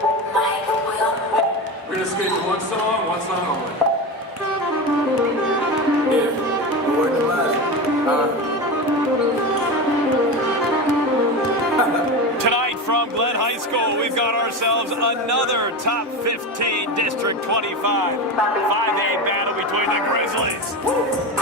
We're gonna skate to one song only. Yeah, word to Tonight from Glen High School, we've got ourselves another top 15 District 25 5A battle between the Grizzlies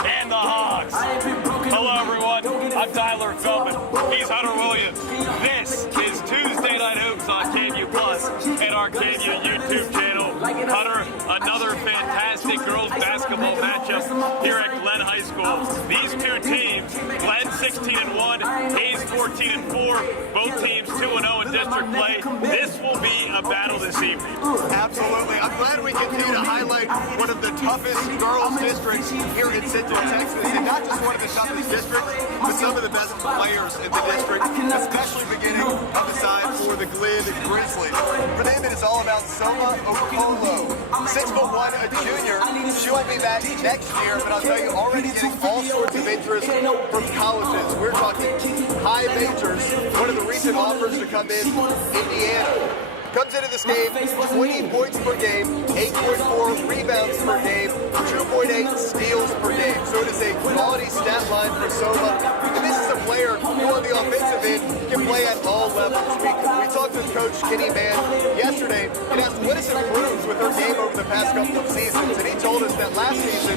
and the Hogs. Hello everyone, I'm Tyler Feldman. He's Hunter Williams. This is Tuesday Night Hoops on KVUE Plus and our KVUE YouTube channel. Hunter, another fantastic girls basketball matchup here at Glen High School. These two teams, Glen 16-1, Hayes 14-4, both teams 2-0 in district play. This will be a battle this evening. Absolutely. I'm glad we continue to highlight one of the toughest girls districts here in Central Texas, and not just one of the toughest districts, but some of the best players in the district, especially beginning on the side for the Glen Grizzlies. For them, it is all about Soma Okolo. 6'1", a junior. She won't be back next year, but I'll tell you, already getting all sorts of interest from colleges. We're talking high majors. One of the recent offers to come in, Indiana. Comes into this game, 20 points per game, 8.4 rebounds per game, 2.8 steals per game. So it is a quality stat line for Soma. And this is a player who on the offensive end can play at all levels. We talked with Coach Kenny Mann yesterday and asked what has improved with her game over the past couple of seasons. And he told us that last season,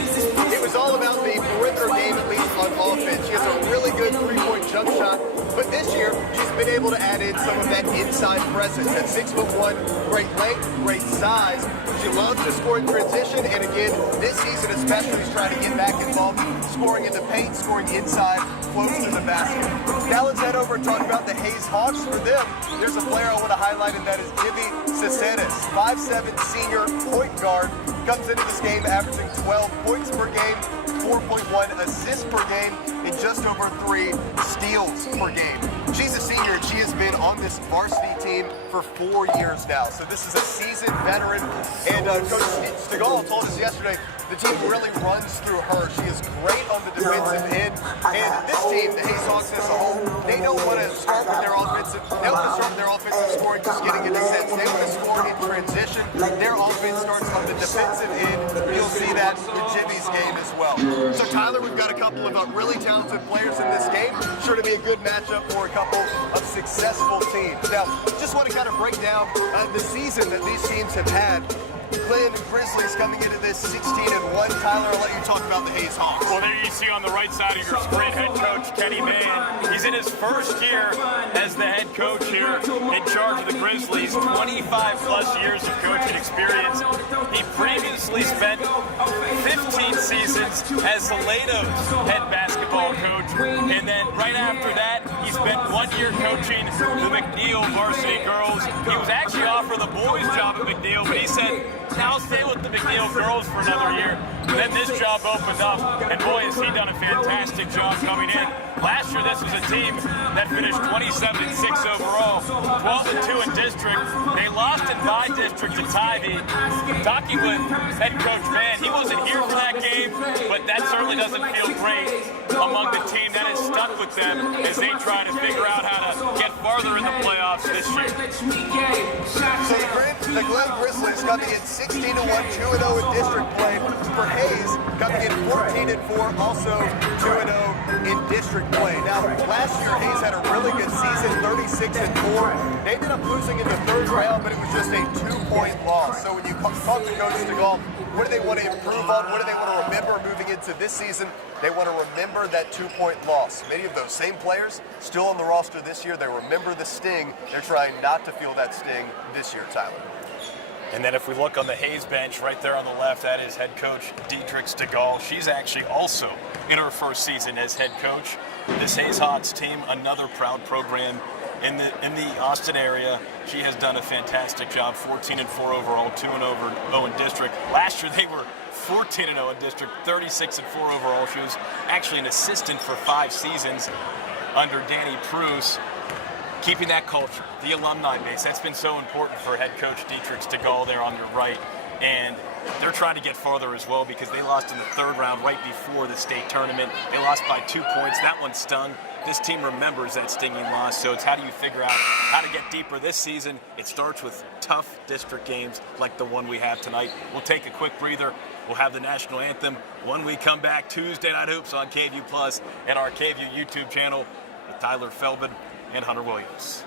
it was all about the perimeter game, at least on offense. She has a really good three-point jump shot. But this year, she's been able to add in some of that inside presence. At 6'1", great length, great size. She loves to score in transition, and again, this season especially, she's trying to get back involved, scoring in the paint, scoring inside, floats to the basket. Now let's head over and talk about the Hayes Hawks. For them, there's a player I want to highlight, and that is Gibby Cesenes, 5'7" senior point guard, comes into this game averaging 12 points per game, 4.1 assists per game, and just over 3 steals per game. She's a senior, and she has been on this varsity team for 4 years now. So this is a seasoned veteran, and Coach Stegall told us yesterday the team really runs through her. She is great on the defensive end, and this team, the Hayes Hawks as a whole, they don't want to start with their offensive. They don't want to start with their offensive scoring just getting into sets. They want to score in transition. Their offense starts on the defensive end. You'll see that with Jimmy's game as well. So Tyler, we've got a couple of really talented players in this game. Sure to be a good matchup for a couple of successful teams. Now, just want to kind of break down the season that these teams have had. Glen Grizzlies coming into this 16-1. Tyler, I'll let you talk about the Hayes Hawks. Well, there you see on the right side of your screen, head coach Kenny Mann. He's in his first year as the head coach here in charge of the Grizzlies. 25-plus years of coaching experience. He previously spent 15 seasons as Saledo's head basketball coach, and then right after that, he spent 1 year coaching the McNeil varsity girls. He was actually offered the boys' job at McNeil, but he said, I'll stay with the McNeil girls for another year. Then this job opened up, and boy, has he done a fantastic job coming in. Last year, this was a team that finished 27-6 overall, 12-2 in district. They lost in by-district to Tybee. Talking with head coach Mann, he wasn't here for that game, but that certainly doesn't feel great among the team that has stuck with them as they try to figure out how to get farther in the playoffs this year. So the Glen Grizzlies coming in 16-1, 2-0 in district play. For Hayes, coming in 14-4, also 2-0 in district play. Now, last year, Hayes had a really good season, 36-4. They ended up losing in the third round, but it was just a 2-point loss. So when you talk to Coach Stegall, what do they want to improve on? What do they want to remember moving into this season? They want to remember that 2-point loss. Many of those same players still on the roster this year. They remember the sting. They're trying not to feel that sting this year, Tyler. And then if we look on the Hayes bench, right there on the left, that is head coach Dietrich Stegall. She's actually also in her first season as head coach. This Hayes Hawks team, another proud program in the Austin area. She has done a fantastic job, 14-4 overall, 2-0 in district. Last year they were 14-0 in district, 36-4 overall. She was actually an assistant for 5 seasons under Danny Pruce. Keeping that culture, the alumni base, that's been so important for head coach Dietrich Stegall there on your right. And they're trying to get farther as well because they lost in the third round right before the state tournament. They lost by 2 points. That one stung. this team remembers that stinging loss, so it's how do you figure out how to get deeper this season? It starts with tough district games like the one we have tonight. We'll take a quick breather. We'll have the national anthem when we come back. Tuesday Night Hoops on KVUE Plus and our KVUE YouTube channel with Tyler Feldman and Hunter Williams.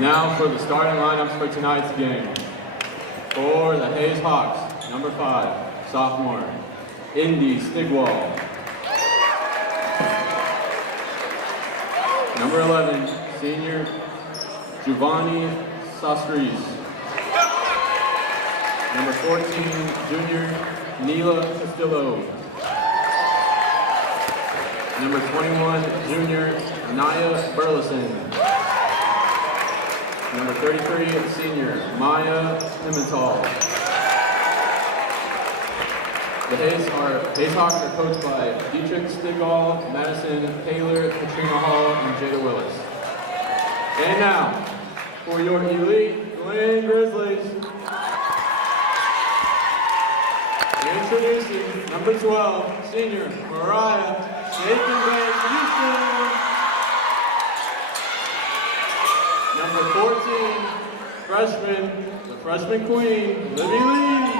Now for the starting lineups for tonight's game. For the Hayes Hawks, number 5, sophomore, Indy Stigwall. Number 11, senior, Giovanni Sastries. Number 14, junior, Neela Castillo. Number 21, junior, Naya Burleson. Number 33, senior, Maya Pimental. The Hayes Hawks are coached by Dietrich Stigall, Madison Taylor, Katrina Hall, and Jada Willis. And now, for your elite Glen Grizzlies, introducing number 12, senior, Mariah Shakenbank Houston. Number 14, freshman, the freshman queen, Libby Lee.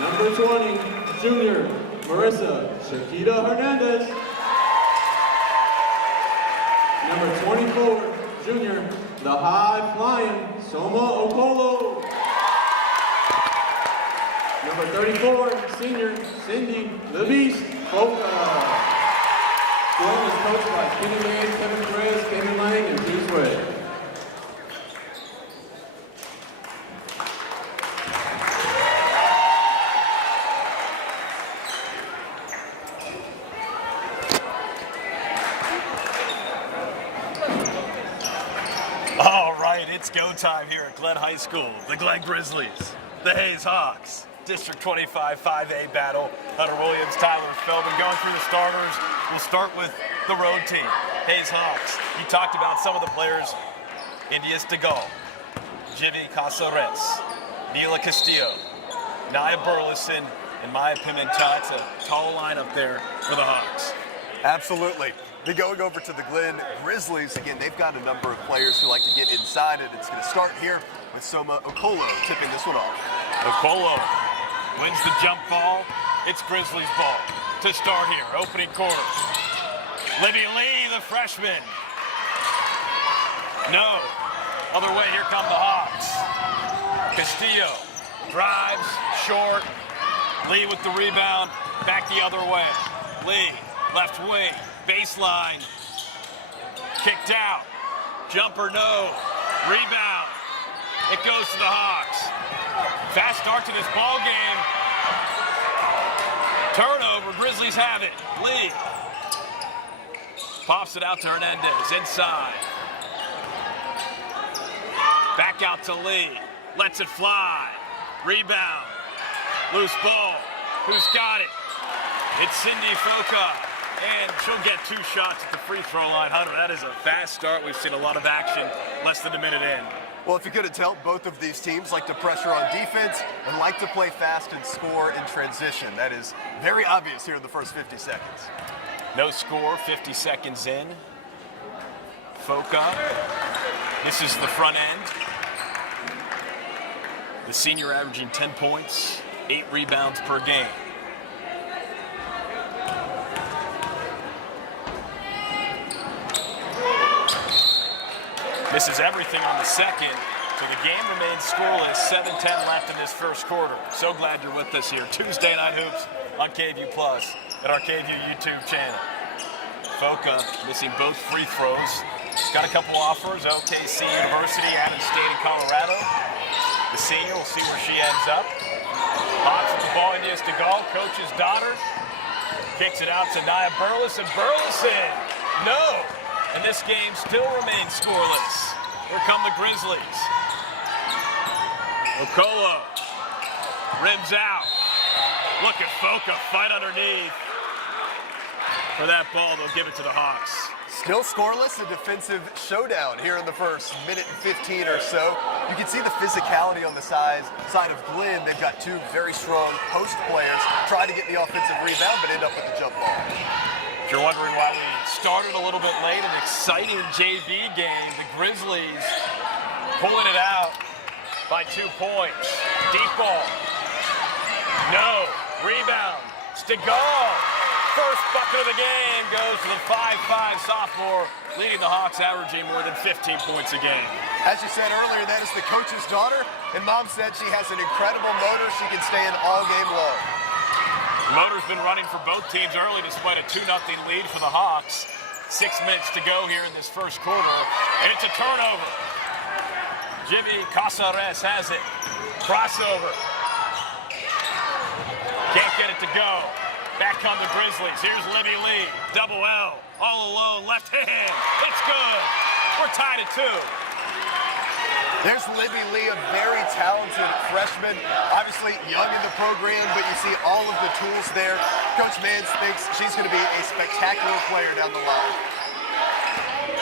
Number 20, junior, Marissa Shakita Hernandez. Number 24, junior, the high-flying Soma Okolo. Number 34, senior, Cindy the Beast Polka. Glen is coached by Kenny Lane, Kevin Perez, Kevin Lang, and Juice Wade. All right, it's go time here at Glen High School. The Glen Grizzlies, the Hayes Hawks, District 25 5A battle. Hunter Williams, Tyler Feldman going through the starters. We'll start with the road team, Hayes Hawks. You talked about some of the players. India Stigall, Jimmy Casares, Neela Castillo, Nia Burleson, and Maya Pimentel. It's a tall lineup there for the Hawks. Absolutely. Then going over to the Glen Grizzlies, again, they've got a number of players who like to get inside it. It's going to start here with Soma Okolo tipping this one off. Okolo wins the jump ball. It's Grizzlies ball to start here, opening quarter. Libby Lee, the freshman. No. Other way, here come the Hawks. Castillo drives, short. Lee with the rebound, back the other way. Lee, left wing, baseline. Kicked out. Jumper, no. Rebound. It goes to the Hawks. Fast start to this ball game. Turnover, Grizzlies have it. Lee pops it out to Hernandez, inside. Back out to Lee, lets it fly. Rebound, loose ball. Who's got it? It's Cindy Foka, and she'll get 2 shots at the free throw line. Hunter, that is a fast start. We've seen a lot of action less than a minute in. Well, if you couldn't tell, both of these teams like to pressure on defense and like to play fast and score in transition. That is very obvious here in the first 50 seconds. No score, 50 seconds in. Foka, this is the front end. The senior averaging 10 points, 8 rebounds per game. Misses everything on the second, so the game remains scoreless. 7:10 left in this first quarter. So glad you're with us here. Tuesday Night Hoops on KVUE Plus at our KVUE YouTube channel. Foka missing both free throws. She's got a couple offers, OKC University, Adams State in Colorado. The senior, we'll see where she ends up. Hawks with the ball, India Stegall, coach's daughter. Kicks it out to Nia Burleson. Burleson, no! And this game still remains scoreless. Here come the Grizzlies. Okolo rims out. Look at Foka fight underneath. For that ball, they'll give it to the Hawks. Still scoreless, a defensive showdown here in the first minute and 15 or so. You can see the physicality on the side of Glen. They've got 2 very strong post players. Try to get the offensive rebound, but end up with the jump ball. If you're wondering why we started a little bit late, an exciting JV game. The Grizzlies pulling it out by 2 points. Deep ball. No. Rebound. Stegall. First bucket of the game goes to the 5'5" sophomore, leading the Hawks, averaging more than 15 points a game. As you said earlier, that is the coach's daughter, and Mom said she has an incredible motor. She can stay in all game long. The motor's been running for both teams early despite a 2-0 lead for the Hawks. 6 minutes to go here in this first quarter, and it's a turnover. Jimmy Casares has it. Crossover. Can't get it to go. Back come the Grizzlies. Here's Libby Lee. Double L. All alone. Left hand. It's good. We're tied at 2. There's Libby Lee, a very talented freshman. Obviously young in the program, but you see all of the tools there. Coach Mans thinks she's going to be a spectacular player down the line.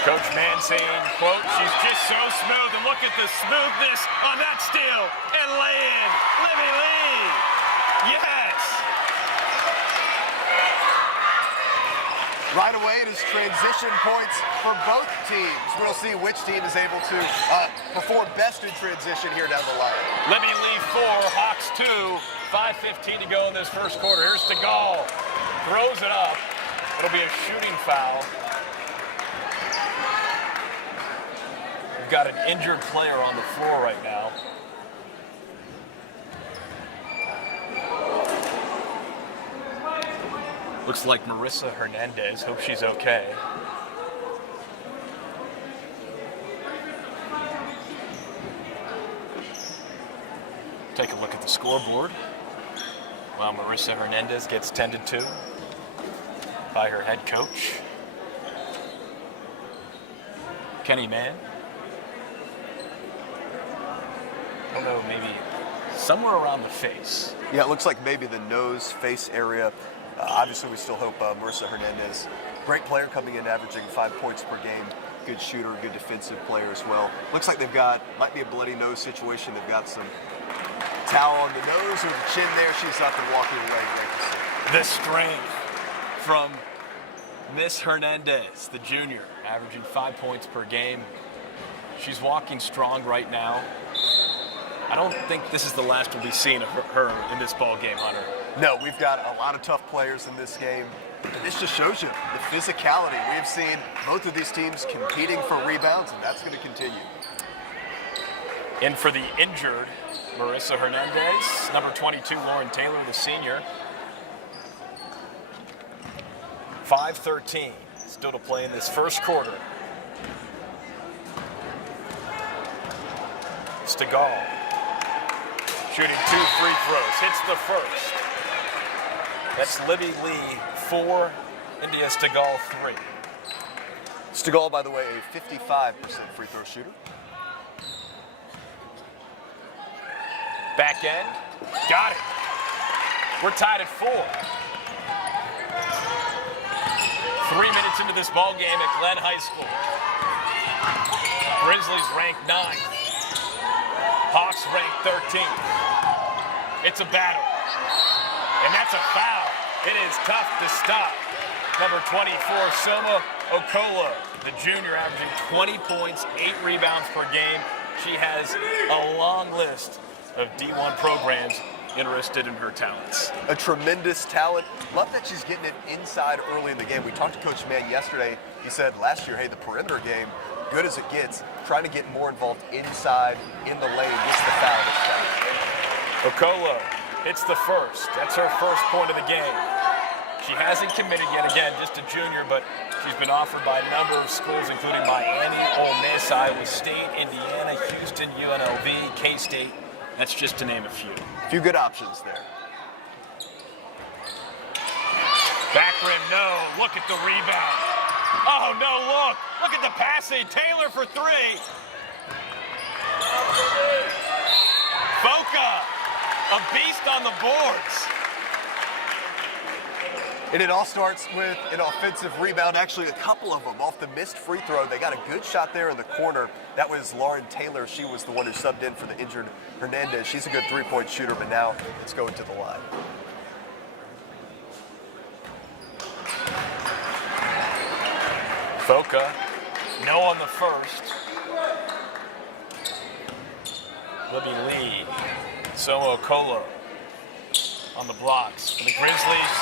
Coach Mann saying, quote, she's just so smooth. And look at the smoothness on that steal. And lay in. Libby Lee. Yes. Right away, it is transition points for both teams. We'll see which team is able to perform best in transition here down the line. Libby Lee 4, Hawks 2, 5:15 to go in this first quarter. Here's Stegall, throws it up. It'll be a shooting foul. We've got an injured player on the floor right now. Looks like Marissa Hernandez. Hope she's okay. Take a look at the scoreboard. While Marissa Hernandez gets tended to by her head coach, Kenny Mann. I don't know, maybe somewhere around the face. Yeah, it looks like maybe the nose, face area. Obviously, we still hope Marissa Hernandez, great player coming in, averaging 5 points per game, good shooter, good defensive player as well. Looks like they've got, might be a bloody nose situation. They've got some towel on the nose or the chin there. She's up and walking away. Great to see. The strength from Miss Hernandez, the junior, averaging 5 points per game. She's walking strong right now. I don't think this is the last we'll be seeing of her in this ball game, Hunter. No, we've got a lot of tough players in this game. And this just shows you the physicality. We have seen both of these teams competing for rebounds, and that's going to continue. In for the injured, Marissa Hernandez, number 22, Lauren Taylor, the senior. 5:13 still to play in this first quarter. Stegall shooting 2 free throws, hits the first. That's Libby Lee 4, India Stegall 3. Stegall, by the way, a 55% free throw shooter. Back end, got it. We're tied at 4. 3 minutes into this ball game at Glenn High School. Grizzlies ranked 9th. Hawks ranked 13th. It's a battle. And that's a foul. It is tough to stop. Number 24, Soma Okola, the junior, averaging 20 points, 8 rebounds per game. She has a long list of D1 programs interested in her talents. A tremendous talent. Love that she's getting it inside early in the game. We talked to Coach Mann yesterday. He said last year, hey, the perimeter game, good as it gets, trying to get more involved inside, in the lane, gets the foul this time. Okola hits the first. That's her first point of the game. She hasn't committed yet, again, just a junior, but she's been offered by a number of schools, including Miami, Ole Miss, Iowa State, Indiana, Houston, UNLV, K-State. That's just to name a few. A few good options there. Back rim, no. Look at the rebound. Oh, no, look. Look at the passing. Taylor for 3. Boca, a beast on the boards. And it all starts with an offensive rebound, actually a couple of them off the missed free throw. They got a good shot there in the corner. That was Lauren Taylor. She was the one who subbed in for the injured Hernandez. She's a good three-point shooter, but now it's going to the line. Boca, no on the first. Libby Lee, Soma Okola on the blocks for the Grizzlies.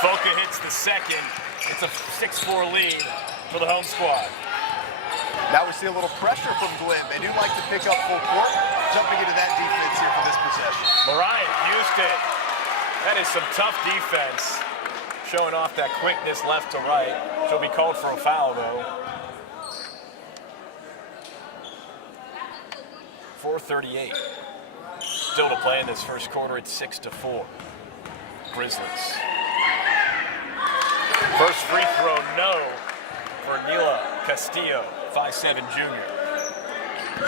Foca hits the second. It's a 6-4 lead for the home squad. Now we see a little pressure from Glenn. They do like to pick up full court. Jumping into that defense here for this possession. Mariah Houston, that is some tough defense. Showing off that quickness left to right. She'll be called for a foul, though. 4:38 still to play in this first quarter. It's 6-4. Grizzlies. First free throw, no, for Nila Castillo, 5'7" junior.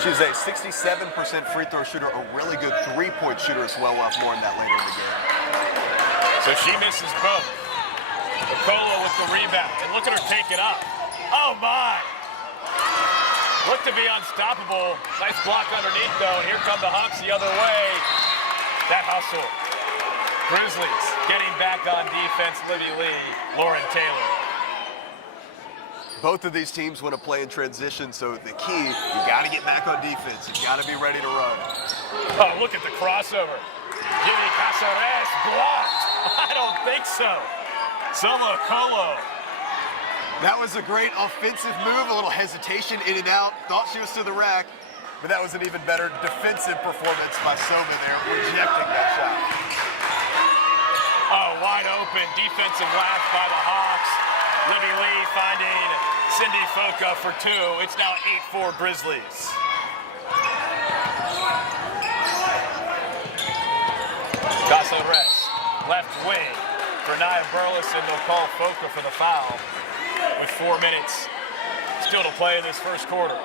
She's a 67% free throw shooter, a really good three-point shooter as well. We'll have more on that later in the game. So she misses both. Okola with the rebound, and look at her take it up. Oh my! Looked to be unstoppable. Nice block underneath though, and here come the Hawks the other way. That hustle. Grizzlies getting back on defense, Libby Lee, Lauren Taylor. Both of these teams want to play in transition, so the key, you got to get back on defense. You got to be ready to run. Oh, look at the crossover. Jimmy Casares blocked. I don't think so. Soma Okola. That was a great offensive move, a little hesitation in and out. Thought she was to the rack, but that was an even better defensive performance by Soma there, rejecting that shot. Oh, wide open defensive laugh by the Hawks. Libby Lee finding Cindy Foca for 2. It's now 8-4 Grizzlies. Casares, left wing for Nia Burleson. They'll call Foca for the foul with 4 minutes still to play in this first quarter.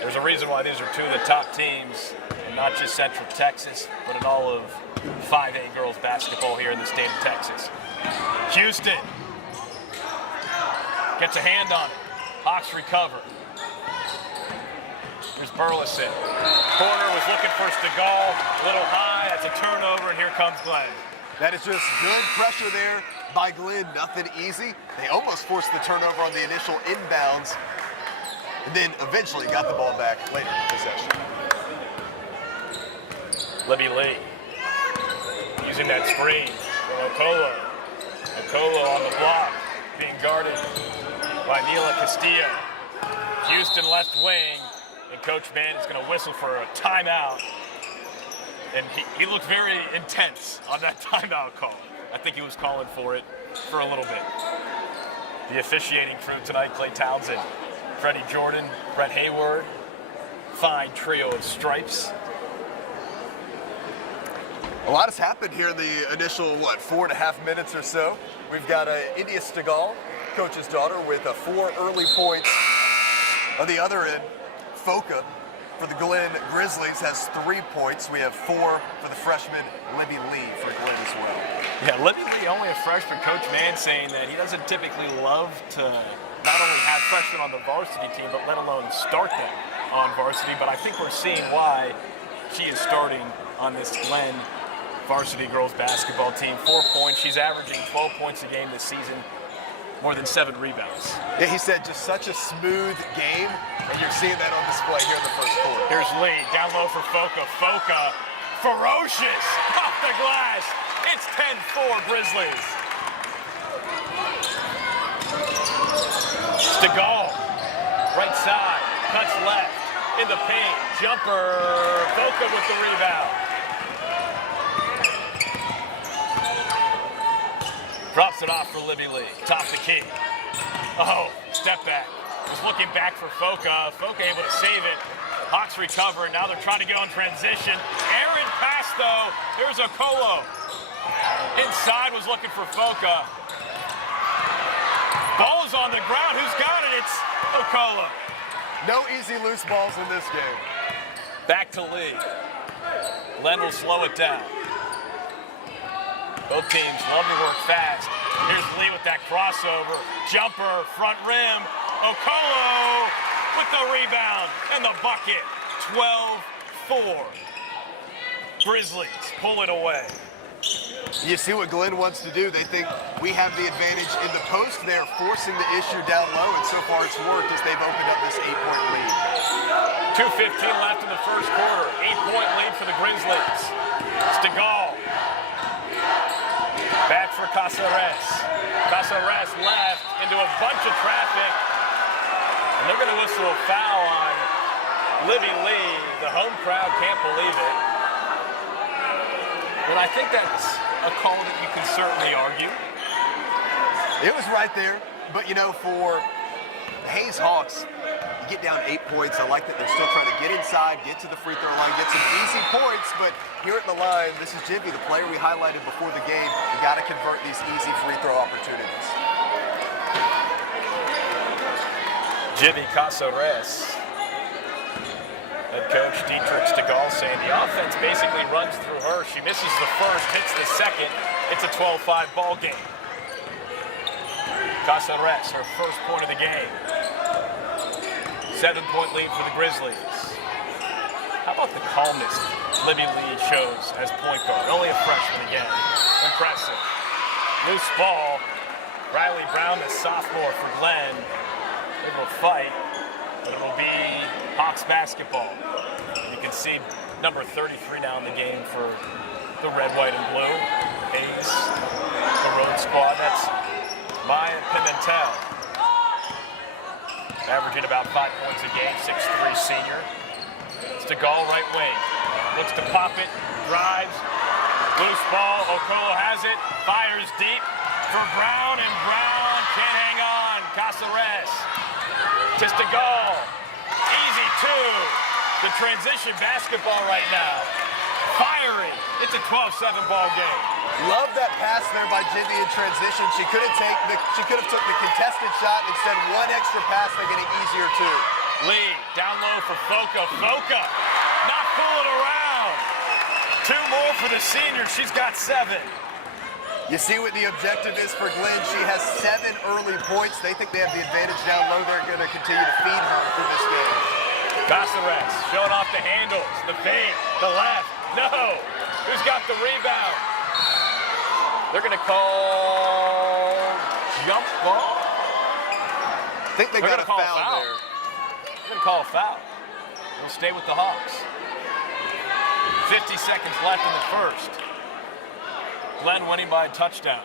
There's a reason why these are 2 of the top teams, in not just Central Texas, but in all of 5A girls basketball here in the state of Texas. Houston Gets a hand on it. Hawks recover. Here's Burleson. Corner was looking for Stegall. A little high. That's a turnover, and here comes Glenn. That is just good pressure there by Glenn. Nothing easy. They almost forced the turnover on the initial inbounds, and then eventually got the ball back later in possession. Libby Lee using that screen from Okolo. Okolo on the block, being guarded by Nila Castillo. Houston left wing, and Coach Mann is going to whistle for a timeout. And he looked very intense on that timeout call. I think he was calling for it for a little bit. The officiating crew tonight: Klay Townsend, Freddie Jordan, Brett Hayward. Fine trio of stripes. A lot has happened here in the initial, 4.5 minutes or so. We've got India Stegall, coach's daughter, with 4 early points. On the other end, Foka for the Glenn Grizzlies has 3 points. We have 4 for the freshman Libby Lee for Glenn as well. Yeah, Libby Lee, only a freshman. Coach Mann saying that he doesn't typically love to not only have freshmen on the varsity team, but let alone start them on varsity. But I think we're seeing why she is starting on this Glenn varsity girls basketball team. 4 points. She's averaging 12 points a game this season. More than 7 rebounds. Yeah, he said just such a smooth game, and you're seeing that on display here in the first quarter. Here's Lee, down low for Foka. Foka, ferocious, off the glass. It's 10-4 Grizzlies. Stegall, right side, cuts left, in the paint, jumper, Foka with the rebound. Drops it off for Libby Lee. Top the key. Oh, step back. Was looking back for Foka. Foka able to save it. Hawks recover. Now they're trying to get on transition. Errant pass, though. Here's Okolo. Inside was looking for Foka. Ball is on the ground. Who's got it? It's Okolo. No easy loose balls in this game. Back to Lee. Glenn will slow it down. Both teams love to work fast. Here's Lee with that crossover. Jumper, front rim. Okolo with the rebound and the bucket. 12-4. Grizzlies pull it away. You see what Glenn wants to do. They think we have the advantage in the post. They're forcing the issue down low, and so far it's worked as they've opened up this 8-point lead. 2:15 left in the first quarter. 8-point lead for the Grizzlies. Stegall. Back for Casares. Casares left into a bunch of traffic. And they're going to whistle a foul on Libby Lee. The home crowd can't believe it. And I think that's a call that you can certainly argue. It was right there. But, for the Hayes Hawks, you get down 8 points. I like that they're still trying to get inside, get to the free throw line, get some easy points. But here at the line, this is Jimmy, the player we highlighted before the game. You got to convert these easy free throw opportunities. Jimmy Casares. Head coach Dietrich Stegall saying the offense basically runs through her. She misses the first, hits the second. It's a 12-5 ball game. Casares, her first point of the game. 7-point lead for the Grizzlies. How about the calmness Libby Lee shows as point guard? Only a freshman again. Impressive. Loose ball. Riley Brown, the sophomore for Glenn. They will fight, but it will be Hawks basketball. You can see number 33 now in the game for the red, white, and blue. Hayes, the road squad. That's Maya Pimentel. Averaging about 5 points a game, 6'3" senior. Stegall, right wing. Looks to pop it, drives. Loose ball, Okolo has it, fires deep for Brown, and Brown can't hang on. Casares to Stegall. Easy two. The transition basketball right now. Firing. It's a 12-7 ball game. Love that pass there by Jimmy in transition. She could have took the contested shot. Instead, one extra pass, they get it easier too. Lee, down low for Foka. Foka, not fooling around. 2 more for the senior. She's got 7. You see what the objective is for Glenn. She has 7 early points. They think they have the advantage down low. They're going to continue to feed her through this game. Caceres showing off the handles, the fade, the left. No! Who's got the rebound? They're going to call jump ball. I think they got a foul there. They're going to call a foul. We'll stay with the Hawks. 50 seconds left in the first. Glenn winning by a touchdown.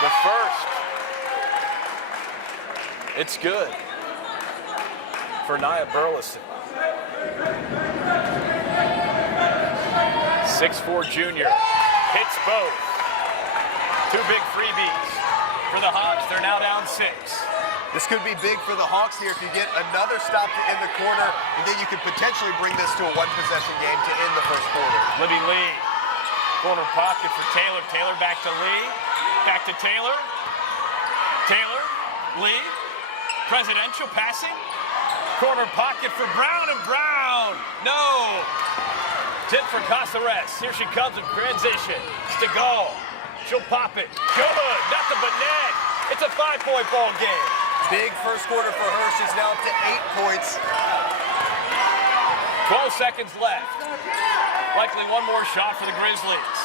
The first. It's good for Nia Burleson. 6'4" junior. Hits both. 2 big freebies for the Hawks. They're now down 6. This could be big for the Hawks here if you get another stop in the corner, and then you could potentially bring this to a 1-possession game to end the first quarter. Libby Lee. Corner pocket for Taylor. Taylor back to Lee. Back to Taylor. Taylor. Lee. Presidential passing. Corner pocket for Brown, and Brown. No. Tip for Caceres. Here she comes in transition. Stegall. She'll pop it. Good. Nothing but net. It's a 5-point ball game. Big first quarter for her. She's now up to 8 points. 12 seconds left. Likely one more shot for the Grizzlies.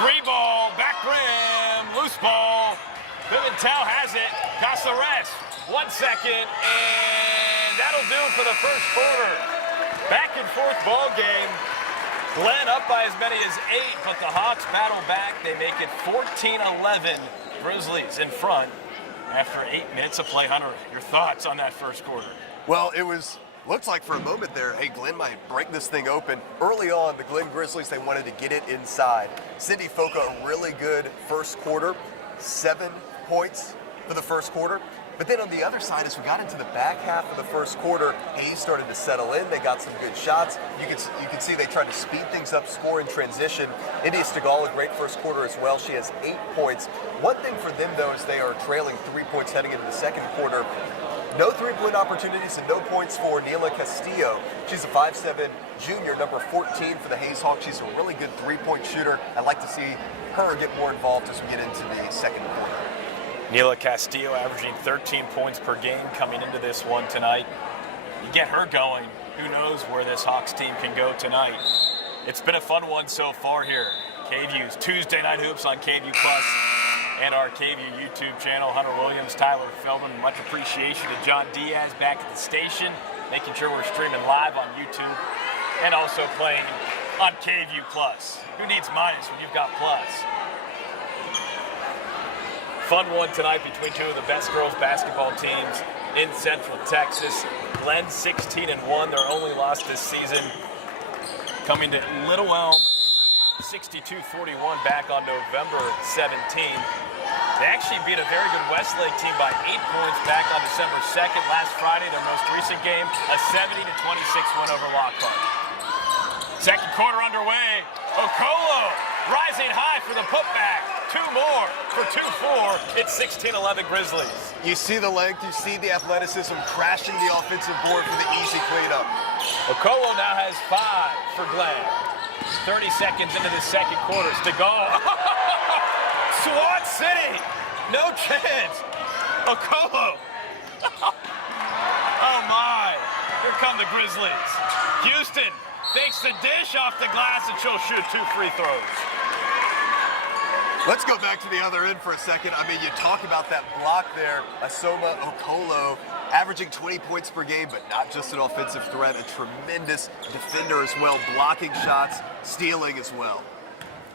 3-ball. Back rim. Loose ball. Pimentel has it. Caceres. 1 second. And that'll do for the first quarter. Back and forth ball game. Glenn up by as many as 8, but the Hawks battle back. They make it 14-11. Grizzlies in front after 8 minutes of play. Hunter, your thoughts on that first quarter? Well, it looks like for a moment there, hey, Glenn might break this thing open. Early on, the Glenn Grizzlies, they wanted to get it inside. Cindy Foca, a really good first quarter, 7 points for the first quarter. But then on the other side, as we got into the back half of the first quarter, Hayes started to settle in. They got some good shots. You can see they tried to speed things up, score in transition. India Stegall, a great first quarter as well. She has 8 points. One thing for them, though, is they are trailing 3 points heading into the second quarter. No 3-point opportunities and no points for Neela Castillo. She's a 5'7" junior, number 14 for the Hayes Hawks. She's a really good 3-point shooter. I'd like to see her get more involved as we get into the second quarter. Neela Castillo averaging 13 points per game coming into this one tonight. You get her going, who knows where this Hawks team can go tonight. It's been a fun one so far here. KVUE's Tuesday Night Hoops on KVUE Plus and our KVUE YouTube channel. Hunter Williams, Tyler Feldman, much appreciation to John Diaz back at the station, making sure we're streaming live on YouTube and also playing on KVUE Plus. Who needs minus when you've got plus? Fun one tonight between 2 of the best girls basketball teams in Central Texas. Glenn 16-1, their only loss this season. Coming to Little Elm, 62-41 back on November 17. They actually beat a very good Westlake team by 8 points back on December 2nd. Last Friday, their most recent game, a 70-26 win over Lockhart. Second quarter underway. Okolo rising high for the putback. 2 more for 2-4. It's 16-11 Grizzlies. You see the length, you see the athleticism crashing the offensive board for the easy cleanup. Okolo now has 5 for Glenn. 30 seconds into the second quarter. Stegall. SWAT City. No chance. Okolo. Oh my. Here come the Grizzlies. Houston takes the dish off the glass and she'll shoot 2 free throws. Let's go back to the other end for a second. I mean, you talk about that block there. Asoma Okolo averaging 20 points per game, but not just an offensive threat, a tremendous defender as well, blocking shots, stealing as well.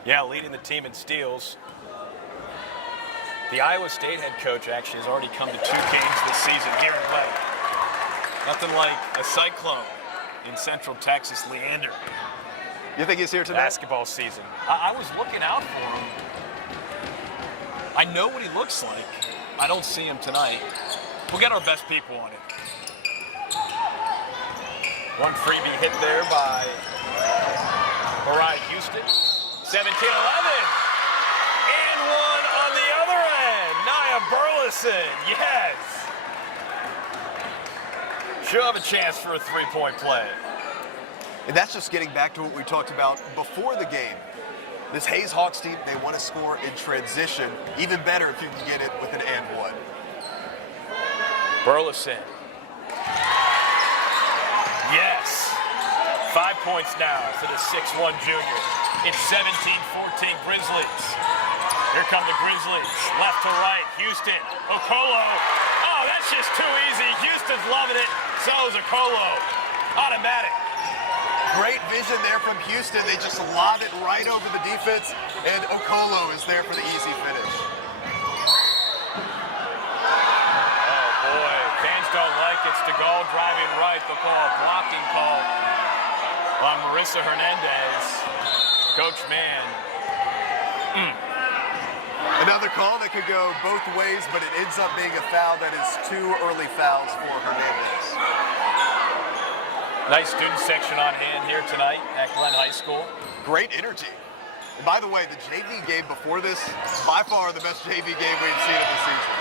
Yeah, leading the team in steals. The Iowa State head coach actually has already come to 2 games this season here in Glenn. Nothing like a cyclone in Central Texas, Leander. You think he's here tonight? Basketball season. I was looking out for him. I know what he looks like. I don't see him tonight. We'll get our best people on it. One freebie hit there by Mariah Houston. 17-11. And one on the other end. Nia Burleson Burleson, yes! She'll have a chance for a three-point play. And that's just getting back to what we talked about before the game. This Hayes Hawks team, they want to score in transition. Even better if you can get it with an and one. Burleson. Yes. 5 points now for the 6'1 junior. It's 17-14 Grizzlies. Here come the Grizzlies. Left to right. Houston. Okolo. Oh, that's just too easy. Houston's loving it. So is Okolo. Automatic. Great vision there from Houston. They just lob it right over the defense, and Okolo is there for the easy finish. Oh, boy. Fans don't like it. Stegall driving right. They'll call a blocking call on Marissa Hernandez. Coach Mann. Another call that could go both ways, but it ends up being a foul. That is 2 early fouls for Hernandez. Nice student section on hand here tonight at Glenn High School. Great energy. And by the way, the JV game before this, by far the best JV game we've seen of the season.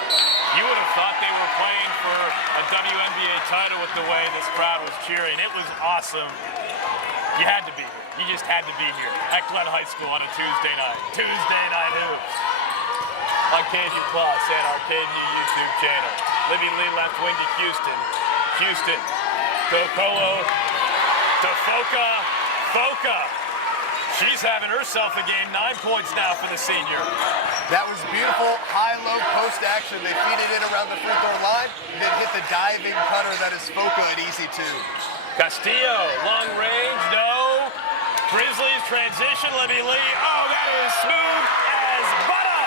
You would have thought they were playing for a WNBA title with the way this crowd was cheering. It was awesome. You had to be here. You just had to be here at Glenn High School on a Tuesday night. Tuesday night hoops. On KVUE Plus and our KVUE YouTube channel. Libby Lee left wing to Houston. Houston to Okolo to Foka. Foka. She's having herself a game. 9 points now for the senior. That was beautiful, high-low post action. They feed it in around the free throw line, and then hit the diving cutter that is Foka at easy two. Castillo, long range, no. Grizzlies transition, Libby Lee. Oh, that is smooth as butter.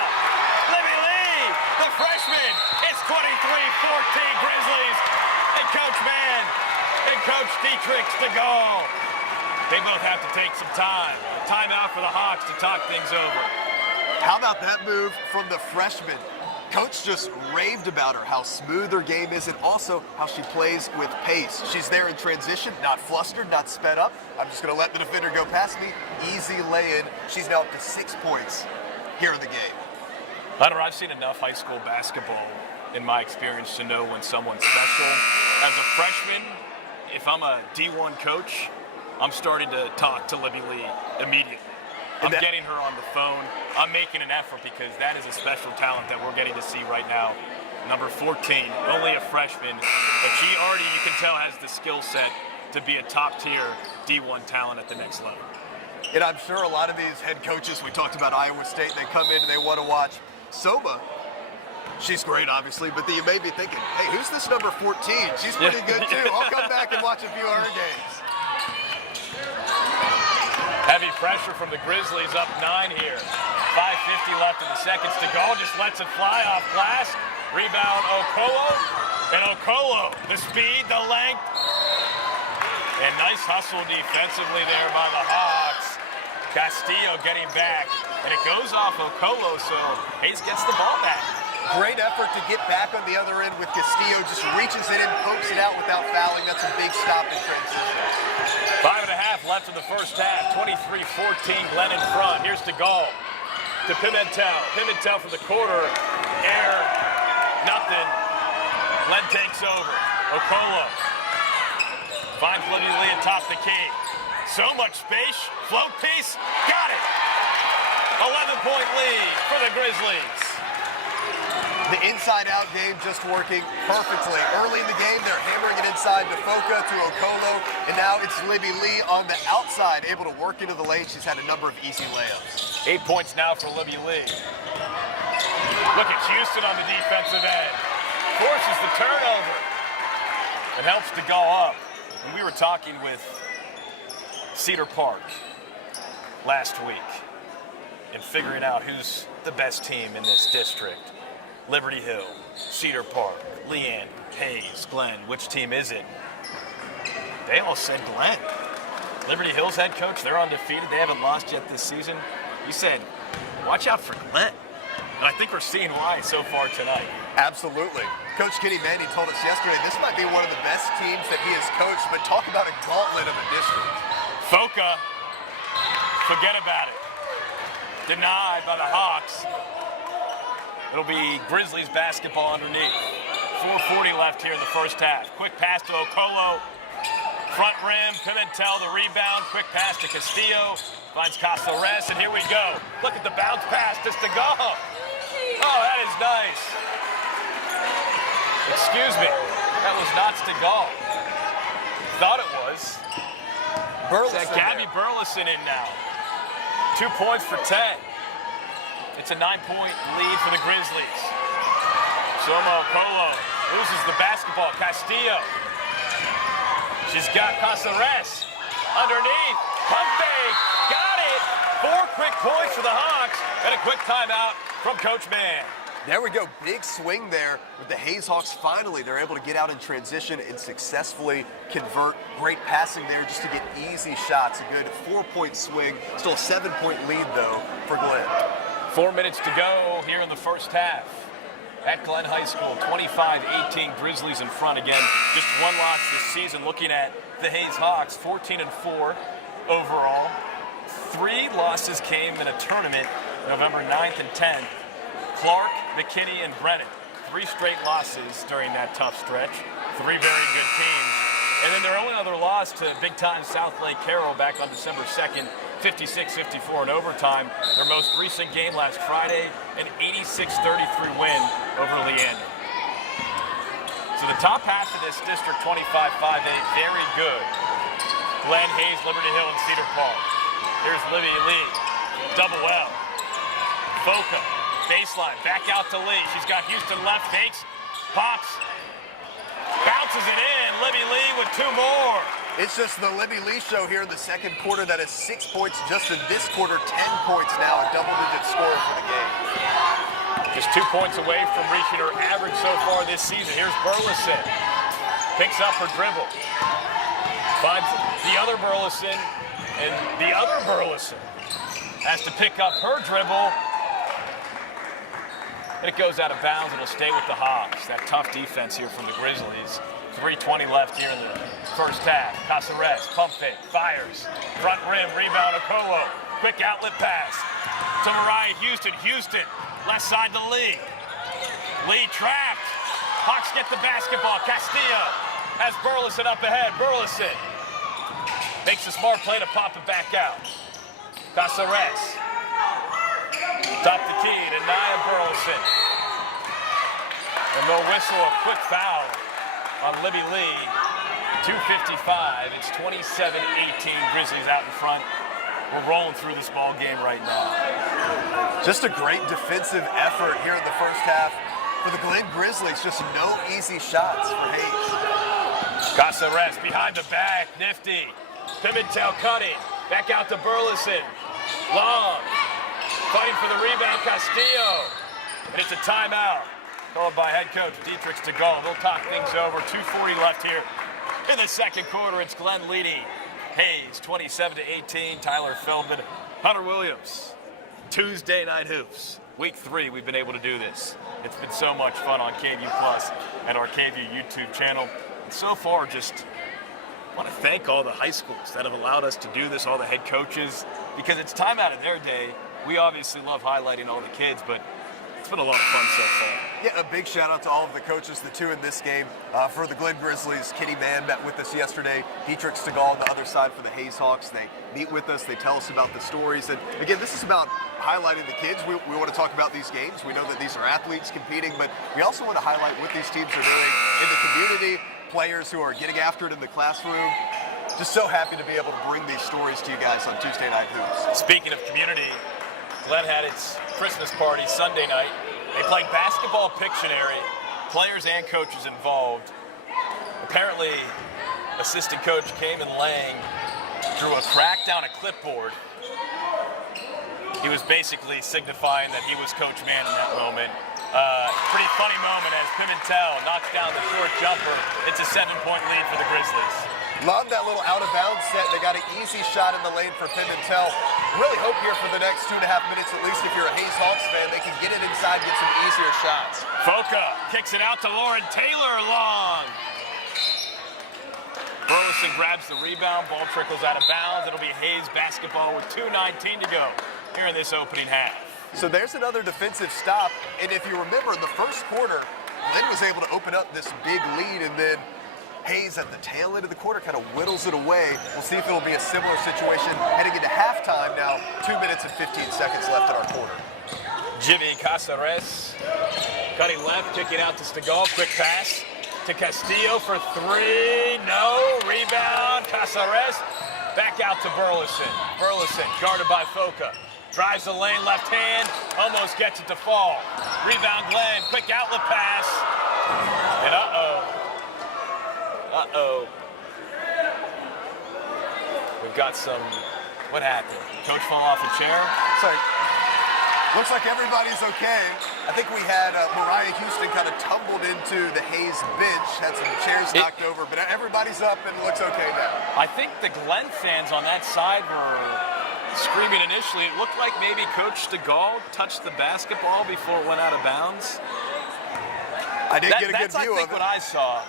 Libby Lee, the freshman. It's 23-14 Grizzlies. And Coach Mann and Coach Dietrich Stegall. They both have to take some time. Timeout for the Hawks to talk things over. How about that move from the freshman? Coach just raved about her, how smooth her game is, and also how she plays with pace. She's there in transition, not flustered, not sped up. I'm just going to let the defender go past me. Easy lay-in. She's now up to 6 points here in the game. Hunter, I've seen enough high school basketball in my experience to know when someone's special. As a freshman, if I'm a D1 coach, I'm starting to talk to Libby Lee immediately. I'm getting her on the phone. I'm making an effort because that is a special talent that we're getting to see right now. Number 14, only a freshman, but she already, you can tell, has the skill set to be a top-tier D1 talent at the next level. And I'm sure a lot of these head coaches, we talked about Iowa State, they come in and they want to watch Soma. She's great, obviously, but you may be thinking, hey, who's this number 14? She's pretty good, too. I'll come back and watch a few of her games. Heavy pressure from the Grizzlies, up 9 here. 5:50 left in the second. Stegall just lets it fly off glass. Rebound Okolo. And Okolo, the speed, the length. And nice hustle defensively there by the Hawks. Castillo getting back. And it goes off Okolo, so Hayes gets the ball back. Great effort to get back on the other end with Castillo. Just reaches it in, pokes it out without fouling. That's a big stop in transition. 5.5 left in the first half. 23-14, Glenn in front. Here's Stegall to Pimentel. Pimentel from the quarter. Air, nothing. Glenn takes over. Okolo finds Libby Lee atop the key. So much space. Float piece. Got it. 11-point lead for the Grizzlies. The inside-out game just working perfectly. Early in the game, they're hammering it inside to Foka, to Okolo, and now it's Libby Lee on the outside, able to work into the lane. She's had a number of easy layups. 8 points now for Libby Lee. Look at Houston on the defensive end. Forces the turnover. It helps to go up. And we were talking with Cedar Park last week and figuring out who's the best team in this district. Liberty Hill, Cedar Park, Leanne, Hayes, Glenn. Which team is it? They all said Glenn. Liberty Hill's head coach, they're undefeated. They haven't lost yet this season. You said, watch out for Glenn. And I think we're seeing why so far tonight. Absolutely. Coach Kenny Manning told us yesterday this might be one of the best teams that he has coached, but talk about a gauntlet of a district. Foka, forget about it. Denied by the Hawks. It'll be Grizzlies basketball underneath. 4:40 left here in the first half. Quick pass to Okolo. Front rim, Pimentel the rebound. Quick pass to Castillo. Finds Casares, and here we go. Look at the bounce pass to Stegall. Oh, that is nice. Excuse me. That was not Stegall. Thought it was. Burleson. Gabby Burleson in now. 2 points for 10. It's a 9-point lead for the Grizzlies. Soma Okolo loses the basketball. Castillo. She's got Casares. Underneath. Pump fake. Got it. 4 quick points for the Hawks. And a quick timeout from Coach Mann. There we go. Big swing there with the Hayes Hawks. Finally, they're able to get out in transition and successfully convert. Great passing there just to get easy shots. A good 4-point swing. Still a 7-point lead, though, for Glenn. 4 minutes to go here in the first half. At Glenn High School, 25-18, Grizzlies in front again. Just one loss this season. Looking at the Hayes Hawks, 14-4 overall. 3 losses came in a tournament, November 9th and 10th. Clark, McKinney, and Brennan. 3 straight losses during that tough stretch. 3 very good teams. And then their only other loss to big-time South Lake Carroll back on December 2nd, 56-54 in overtime. Their most recent game last Friday, an 86-33 win over Leander. So the top half of this district, 25-5-8, very good. Glen, Hayes, Liberty Hill, and Cedar Park. Here's Livy Lee. Double L. Boca. Baseline, back out to Lee. She's got Houston left, fakes, pops, bounces it in. Libby Lee with 2 more. It's just the Libby Lee show here in the second quarter. That is 6 points just in this quarter, 10 points now, a double-digit score for the game. Just 2 points away from reaching her average so far this season. Here's Burleson. Picks up her dribble. Finds the other Burleson, and the other Burleson has to pick up her dribble. And it goes out of bounds, and it'll stay with the Hawks. That tough defense here from the Grizzlies. 3:20 left here in the first half. Casares, pump fake, fires. Front rim, rebound, Okolo. Quick outlet pass to Mariah Houston. Houston, left side to Lee. Lee trapped. Hawks get the basketball. Castillo has Burleson up ahead. Burleson makes a smart play to pop it back out. Casares. Top the key to Nia Burleson. And they'll whistle a quick foul on Libby Lee. 2:55. It's 27-18. Grizzlies out in front. We're rolling through this ball game right now. Just a great defensive effort here in the first half for the Glen Grizzlies. Just no easy shots for Hayes. Casares behind the back. Nifty. Pimentel cutting. Back out to Burleson. Long. Fighting for the rebound, Castillo. And it's a timeout called by head coach Dietrich Stegall. They'll talk things over. 2:40 left here in the second quarter. It's Glenn leading Hayes 27-18. Tyler Feldman, Hunter Williams. Tuesday Night Hoops. Week 3, we've been able to do this. It's been so much fun on KVUE Plus and our KVUE YouTube channel. And so far, just want to thank all the high schools that have allowed us to do this, all the head coaches, because it's time out of their day. We obviously love highlighting all the kids, but it's been a lot of fun so far. Yeah, a big shout out to all of the coaches, the 2 in this game. For the Glen Grizzlies, Kitty Mann met with us yesterday. Dietrich Stegall on the other side for the Hayes Hawks. They meet with us, they tell us about the stories. And again, this is about highlighting the kids. We want to talk about these games. We know that these are athletes competing, but we also want to highlight what these teams are doing in the community, players who are getting after it in the classroom. Just so happy to be able to bring these stories to you guys on Tuesday Night Hoops. Speaking of community, Glen had its Christmas party Sunday night. They played basketball Pictionary, players and coaches involved. Apparently, assistant coach Cayman Lang drew a crack down a clipboard. He was basically signifying that he was Coach Mann in that moment. Pretty funny moment as Pimentel knocks down the short jumper. It's a 7-point lead for the Grizzlies. Love that little out-of-bounds set. They got an easy shot in the lane for Pimentel. Really hope here for the next 2.5 minutes, at least if you're a Hayes Hawks fan, they can get it inside, get some easier shots. Foca kicks it out to Lauren Taylor long. Burleson grabs the rebound. Ball trickles out of bounds. It'll be Hayes basketball with 2:19 to go here in this opening half. So there's another defensive stop. And if you remember, in the first quarter, Glenn was able to open up this big lead, and then Hayes at the tail end of the quarter kind of whittles it away. We'll see if it'll be a similar situation heading into halftime now. 2 minutes and 15 seconds left in our quarter. Jimmy Casares cutting left, kicking out to Stegall. Quick pass to Castillo for three. No. Rebound. Casares back out to Burleson. Burleson guarded by Foca. Drives the lane, left hand, almost gets it to fall. Rebound Glenn, quick outlet pass. And we've got some, what happened? Coach fall off a chair? Sorry. Looks like everybody's okay. I think we had Mariah Houston kind of tumbled into the Hayes bench, had some chairs knocked over, but everybody's up and looks okay now. I think the Glenn fans on that side were screaming initially. It looked like maybe Coach Stegall touched the basketball before it went out of bounds. I did get a good view of it. That's, I think, what I saw.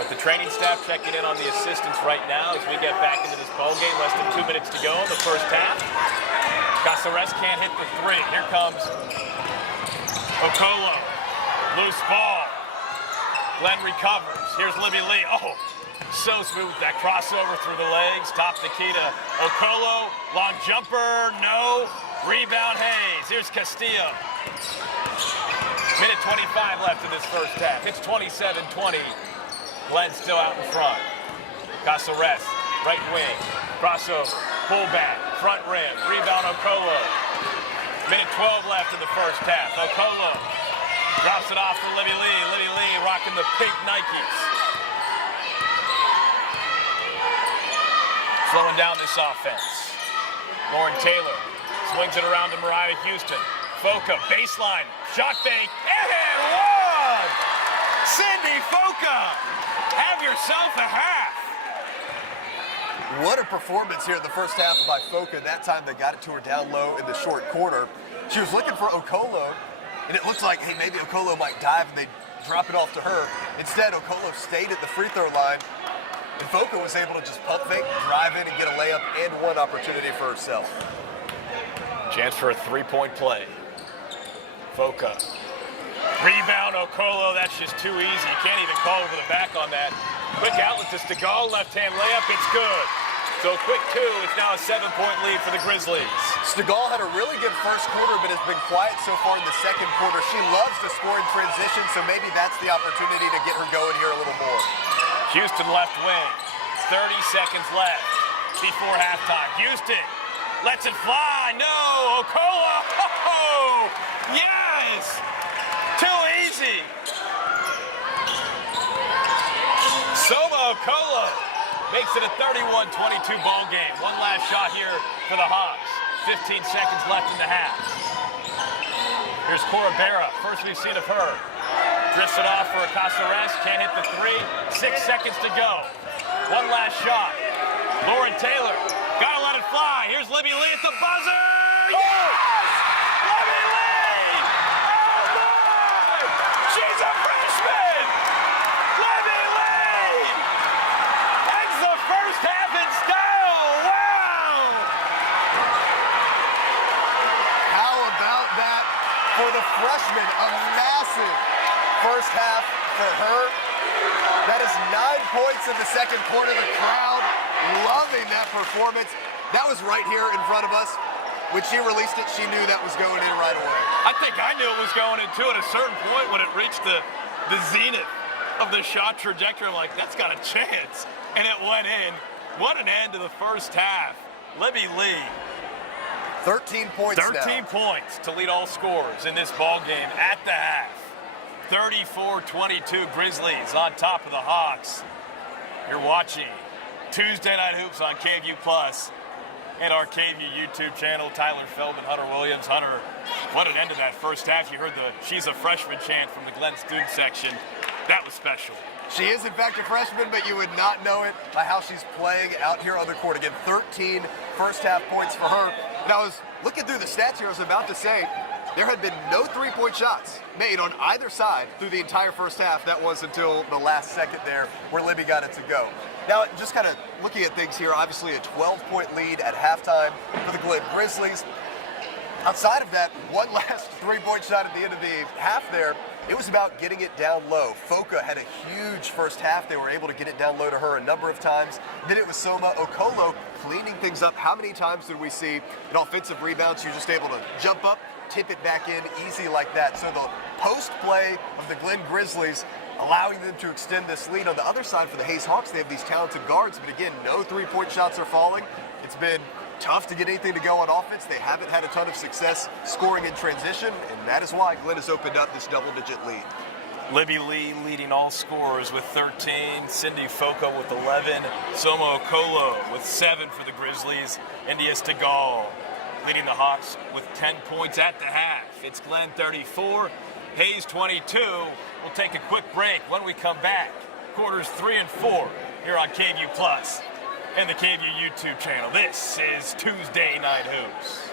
But the training staff checking in on the assistants right now as we get back into this ball game. Less than 2 minutes to go in the first half. Casares can't hit the three. Here comes Okolo. Loose ball. Glenn recovers. Here's Libby Lee. Oh, so smooth. That crossover through the legs. Top the key to Okolo. Long jumper. No. Rebound Hayes. Here's Castillo. Minute 25 left in this first half. It's 27-20. Glenn still out in front. Casares, right wing. Crossover. Pull back. Front rim. Rebound Okolo. Minute 12 left in the first half. Okolo drops it off for Libby Lee. Libby Lee rocking the pink Nikes. Slowing down this offense. Lauren Taylor swings it around to Mariah Houston. Foca, baseline, shot fake, and one! Cindy Foca, have yourself a half. What a performance here in the first half by Foca. That time they got it to her down low in the short quarter. She was looking for Okolo, and it looked like, hey, maybe Okolo might dive and they drop it off to her. Instead, Okolo stayed at the free throw line, and Foca was able to just pump fake, drive in, and get a layup and one opportunity for herself. Chance for a three-point play. Foca. Rebound Okolo, that's just too easy. You can't even call over the back on that. Quick outlet to Stegall, left-hand layup, it's good. So quick two, it's now a 7-point lead for the Grizzlies. Stegall had a really good first quarter, but has been quiet so far in the second quarter. She loves to score in transition, so maybe that's the opportunity to get her going here a little more. Houston left wing, 30 seconds left before halftime. Houston lets it fly, no, Okolo, oh, yes, too easy. Soma Okolo makes it a 31-22 ball game. One last shot here for the Hawks. 15 seconds left in the half. Here's Cora Berra, first we've seen of her. Drifts it off for a Casares, can't hit the three. 6 seconds to go. One last shot. Lauren Taylor, gotta let it fly. Here's Libby Lee at the buzzer. Yes! Libby Lee! Oh my! She's a freshman! Libby Lee! Ends the first half in style. Wow! How about that for the freshman? A massive first half for her. That is 9 points in the second quarter. The crowd loving that performance. That was right here in front of us. When she released it, she knew that was going in right away. I think I knew it was going in too at a certain point when it reached the zenith of the shot trajectory. I'm like, that's got a chance. And it went in. What an end to the first half. Libby Lee. 13 points 13 points to lead all scorers in this ball game at the half. 34-22 Grizzlies on top of the Hawks. You're watching Tuesday Night Hoops on KVUE Plus and our KVUE YouTube channel. Tyler Feldman, Hunter Williams. Hunter, what an end to that first half. You heard the "She's a Freshman" chant from the Glenn student section. That was special. She is, in fact, a freshman, but you would not know it by how she's playing out here on the court. Again, 13 first half points for her. And I was looking through the stats here. I was about to say, there had been no three-point shots made on either side through the entire first half. That was until the last second there where Libby got it to go. Now, just kind of looking at things here, obviously a 12-point lead at halftime for the Glenn Grizzlies. Outside of that, one last three-point shot at the end of the half there, it was about getting it down low. Foka had a huge first half. They were able to get it down low to her a number of times. Then it was Soma Okolo cleaning things up. How many times did we see an offensive rebound? So you're just able to jump up, tip it back in, easy like that. So the post play of the Glen Grizzlies allowing them to extend this lead. On the other side for the Hayes Hawks, they have these talented guards, but again, no three-point shots are falling. It's been tough to get anything to go on offense. They haven't had a ton of success scoring in transition, and that is why Glen has opened up this double-digit lead. Libby Lee leading all scorers with 13, Cindy Foka with 11, Soma Okolo with 7 for the Grizzlies, India Stegall leading the Hawks with 10 points at the half. It's Glen 34, Hayes 22. We'll take a quick break. When we come back, quarters 3 and 4 here on KVUE Plus and the KVUE YouTube channel. This is Tuesday Night Hoops.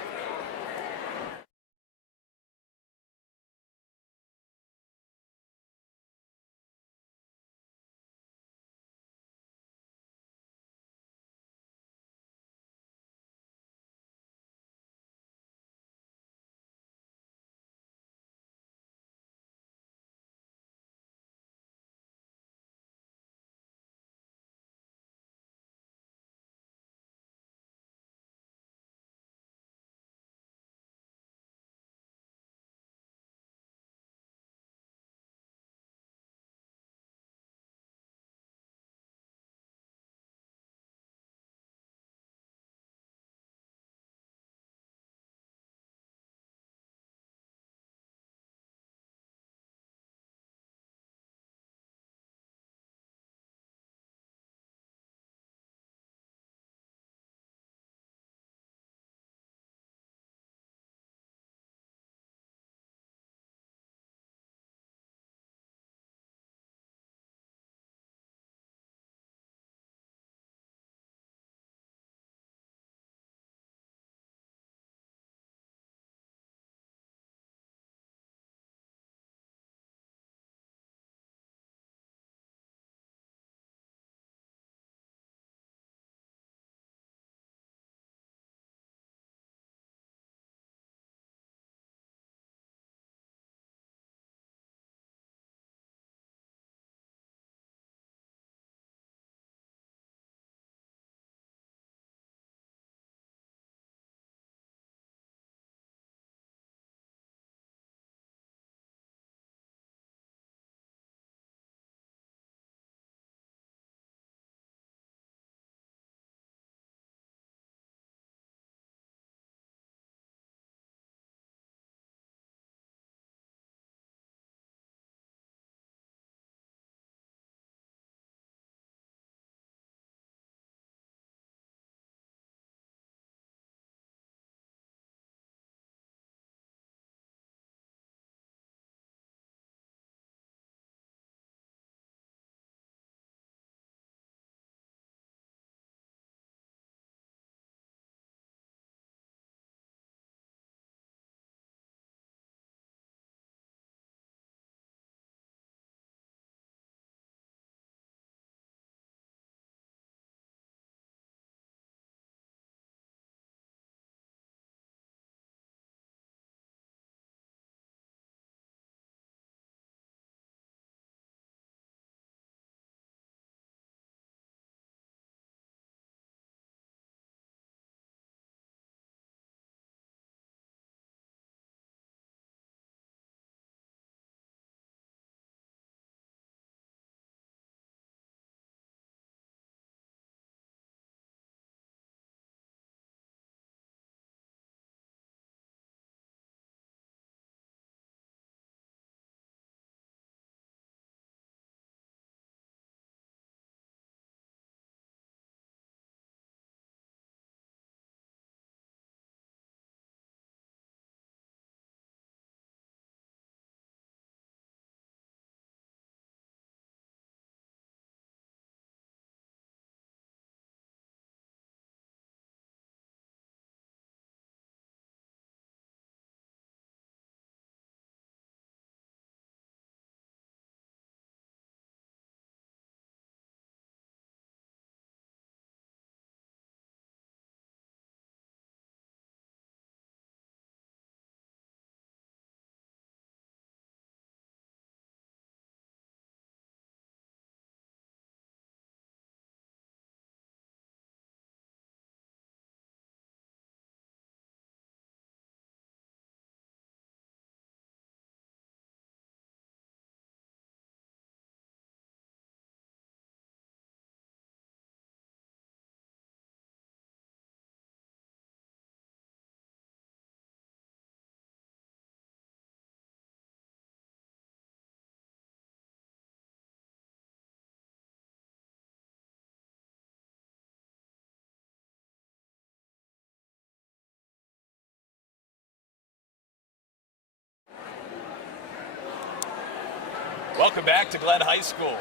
Welcome back to Glen High School.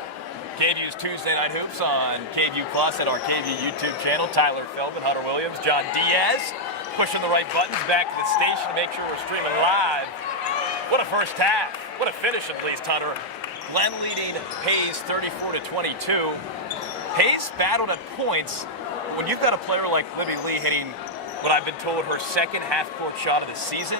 KVUE's Tuesday Night Hoops on KVUE Plus and our KVUE YouTube channel. Tyler Feldman, Hunter Williams, John Diaz pushing the right buttons back to the station to make sure we're streaming live. What a first half. What a finish at least, Hunter. Glen leading Hayes 34-22. Hayes battled at points. When you've got a player like Libby Lee hitting what I've been told her second half-court shot of the season,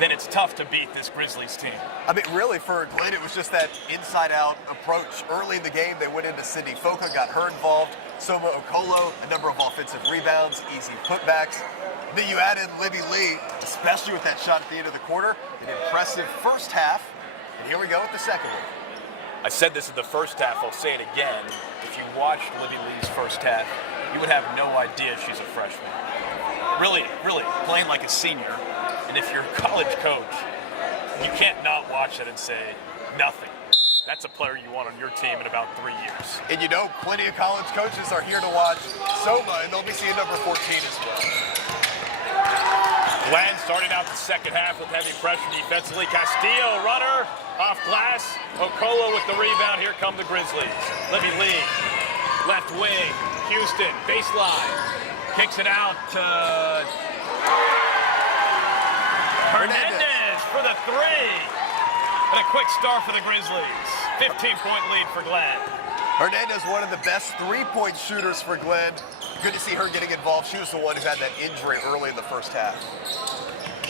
then it's tough to beat this Grizzlies team. I mean, really, for Glenn, it was just that inside-out approach. Early in the game, they went into Cindy Foka, got her involved. Soma Okolo, a number of offensive rebounds, easy putbacks. Then you add in Libby Lee, especially with that shot at the end of the quarter. An impressive first half. And here we go with the second one. I said this in the first half, I'll say it again. If you watched Libby Lee's first half, you would have no idea she's a freshman. Really playing like a senior. And if you're a college coach, you can't not watch it and say nothing. That's a player you want on your team in about 3 years. And you know, plenty of college coaches are here to watch Soma, and they'll be seeing number 14 as well. Glenn starting out the second half with heavy pressure defensively. Castillo, runner, off glass. Okolo with the rebound. Here come the Grizzlies. Libby Lee, left wing. Houston, baseline. Kicks it out to Hernandez for the three. And a quick start for the Grizzlies. 15-point lead for Glenn. Hernandez, one of the best three-point shooters for Glenn. Good to see her getting involved. She was the one who had that injury early in the first half.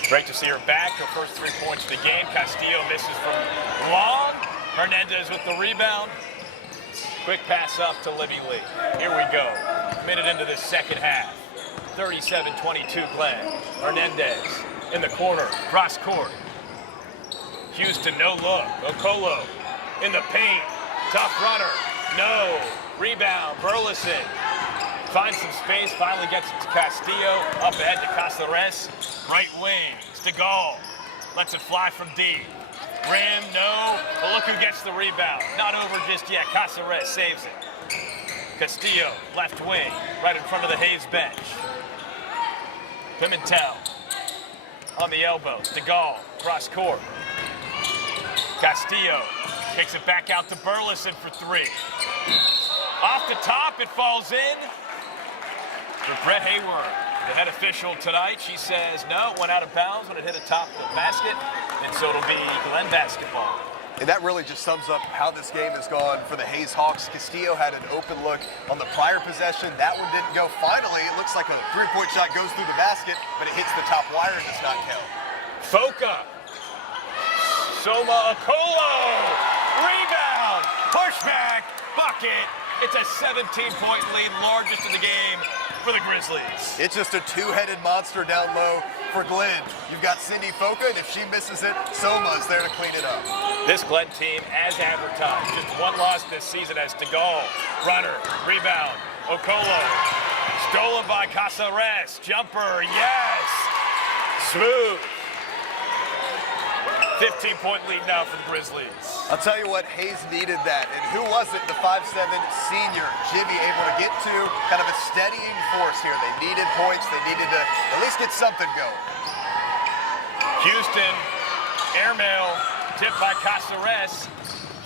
Great to see her back. Her first 3 points of the game. Castillo misses from long. Hernandez with the rebound. Quick pass up to Libby Lee. Here we go. Minute into the second half. 37-22 Glenn. Hernandez in the corner. Cross court. Houston, no look. Okolo in the paint. Tough runner. No. Rebound. Burleson. Finds some space. Finally gets it to Castillo. Up ahead to Casares. Right wing. Stegall. Lets it fly from deep. Rim, no. But look who gets the rebound. Not over just yet. Casares saves it. Castillo, left wing. Right in front of the Hayes bench. Pimentel. On the elbow. Stegall. Cross court. Castillo kicks it back out to Burleson for three. Off the top, it falls in. For Brett Hayward, the head official tonight, she says no, it went out of bounds when it hit atop the basket, and so it'll be Glenn basketball. And that really just sums up how this game has gone for the Hayes Hawks. Castillo had an open look on the prior possession. That one didn't go. Finally, it looks like a three-point shot goes through the basket, but it hits the top wire and does not count. Foka. Soma Okolo. Rebound. Pushback. Bucket. It's a 17-point lead, largest in the game for the Grizzlies. It's just a two-headed monster down low for Glenn. You've got Cindy Foka, and if she misses it, Soma's there to clean it up. This Glenn team, as advertised, just one loss this season as Stegall. Runner, rebound, Okolo. Stolen by Casares. Jumper, yes! Smooth. 15-point lead now for the Grizzlies. I'll tell you what, Hayes needed that. And who was it? The 5'7" senior, Jimmy, able to get to kind of a steadying force here. They needed points. They needed to at least get something going. Houston, airmail, tipped by Casares.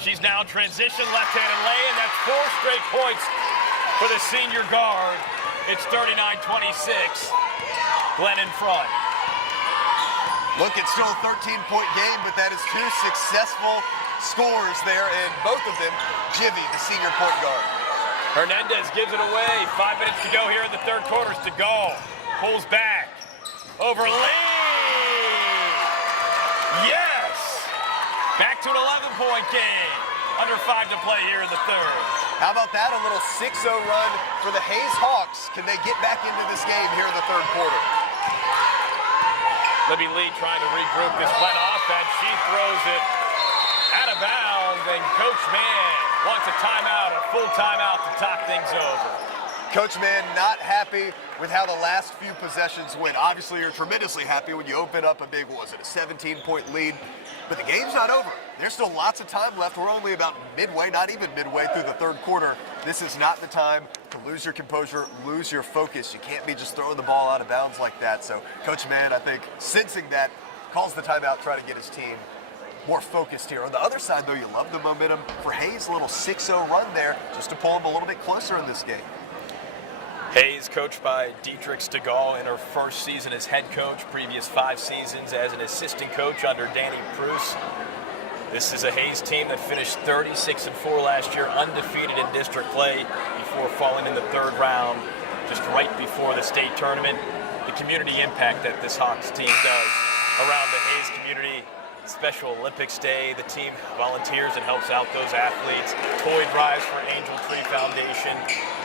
She's now transition, left-handed lay, and that's 4 straight points for the senior guard. It's 39-26. Glenn in front. Look, it's still a 13-point game, but that is 2 successful scores there, and both of them, Jivy, the senior point guard. Hernandez gives it away. 5 minutes to go here in the third quarter. Stegall pulls back. Over Lee. Yes! Back to an 11-point game. Under 5 to play here in the third. How about that? A little 6-0 run for the Hayes Hawks. Can they get back into this game here in the third quarter? Libby Lee trying to regroup this Glenn offense. She throws it out of bounds, and Coach Mann wants a timeout, a full timeout to talk things over. Coach Mann not happy with how the last few possessions went. Obviously, you're tremendously happy when you open up a big, what was it, a 17-point lead. But the game's not over. There's still lots of time left. We're only about midway, not even midway through the third quarter. This is not the time to lose your composure, lose your focus. You can't be just throwing the ball out of bounds like that. So Coach Mann, I think, sensing that, calls the timeout, trying to get his team more focused here. On the other side, though, you love the momentum for Hayes. A little 6-0 run there just to pull him a little bit closer in this game. Hayes, coached by Dietrich Stegall in her first season as head coach, previous 5 seasons as an assistant coach under Danny Pruce. This is a Hayes team that finished 36-4 last year, undefeated in district play before falling in the 3rd round, just right before the state tournament. The community impact that this Hawks team does around the Hayes community. Special Olympics Day, the team volunteers and helps out those athletes. Toy drives for Angel Tree Foundation.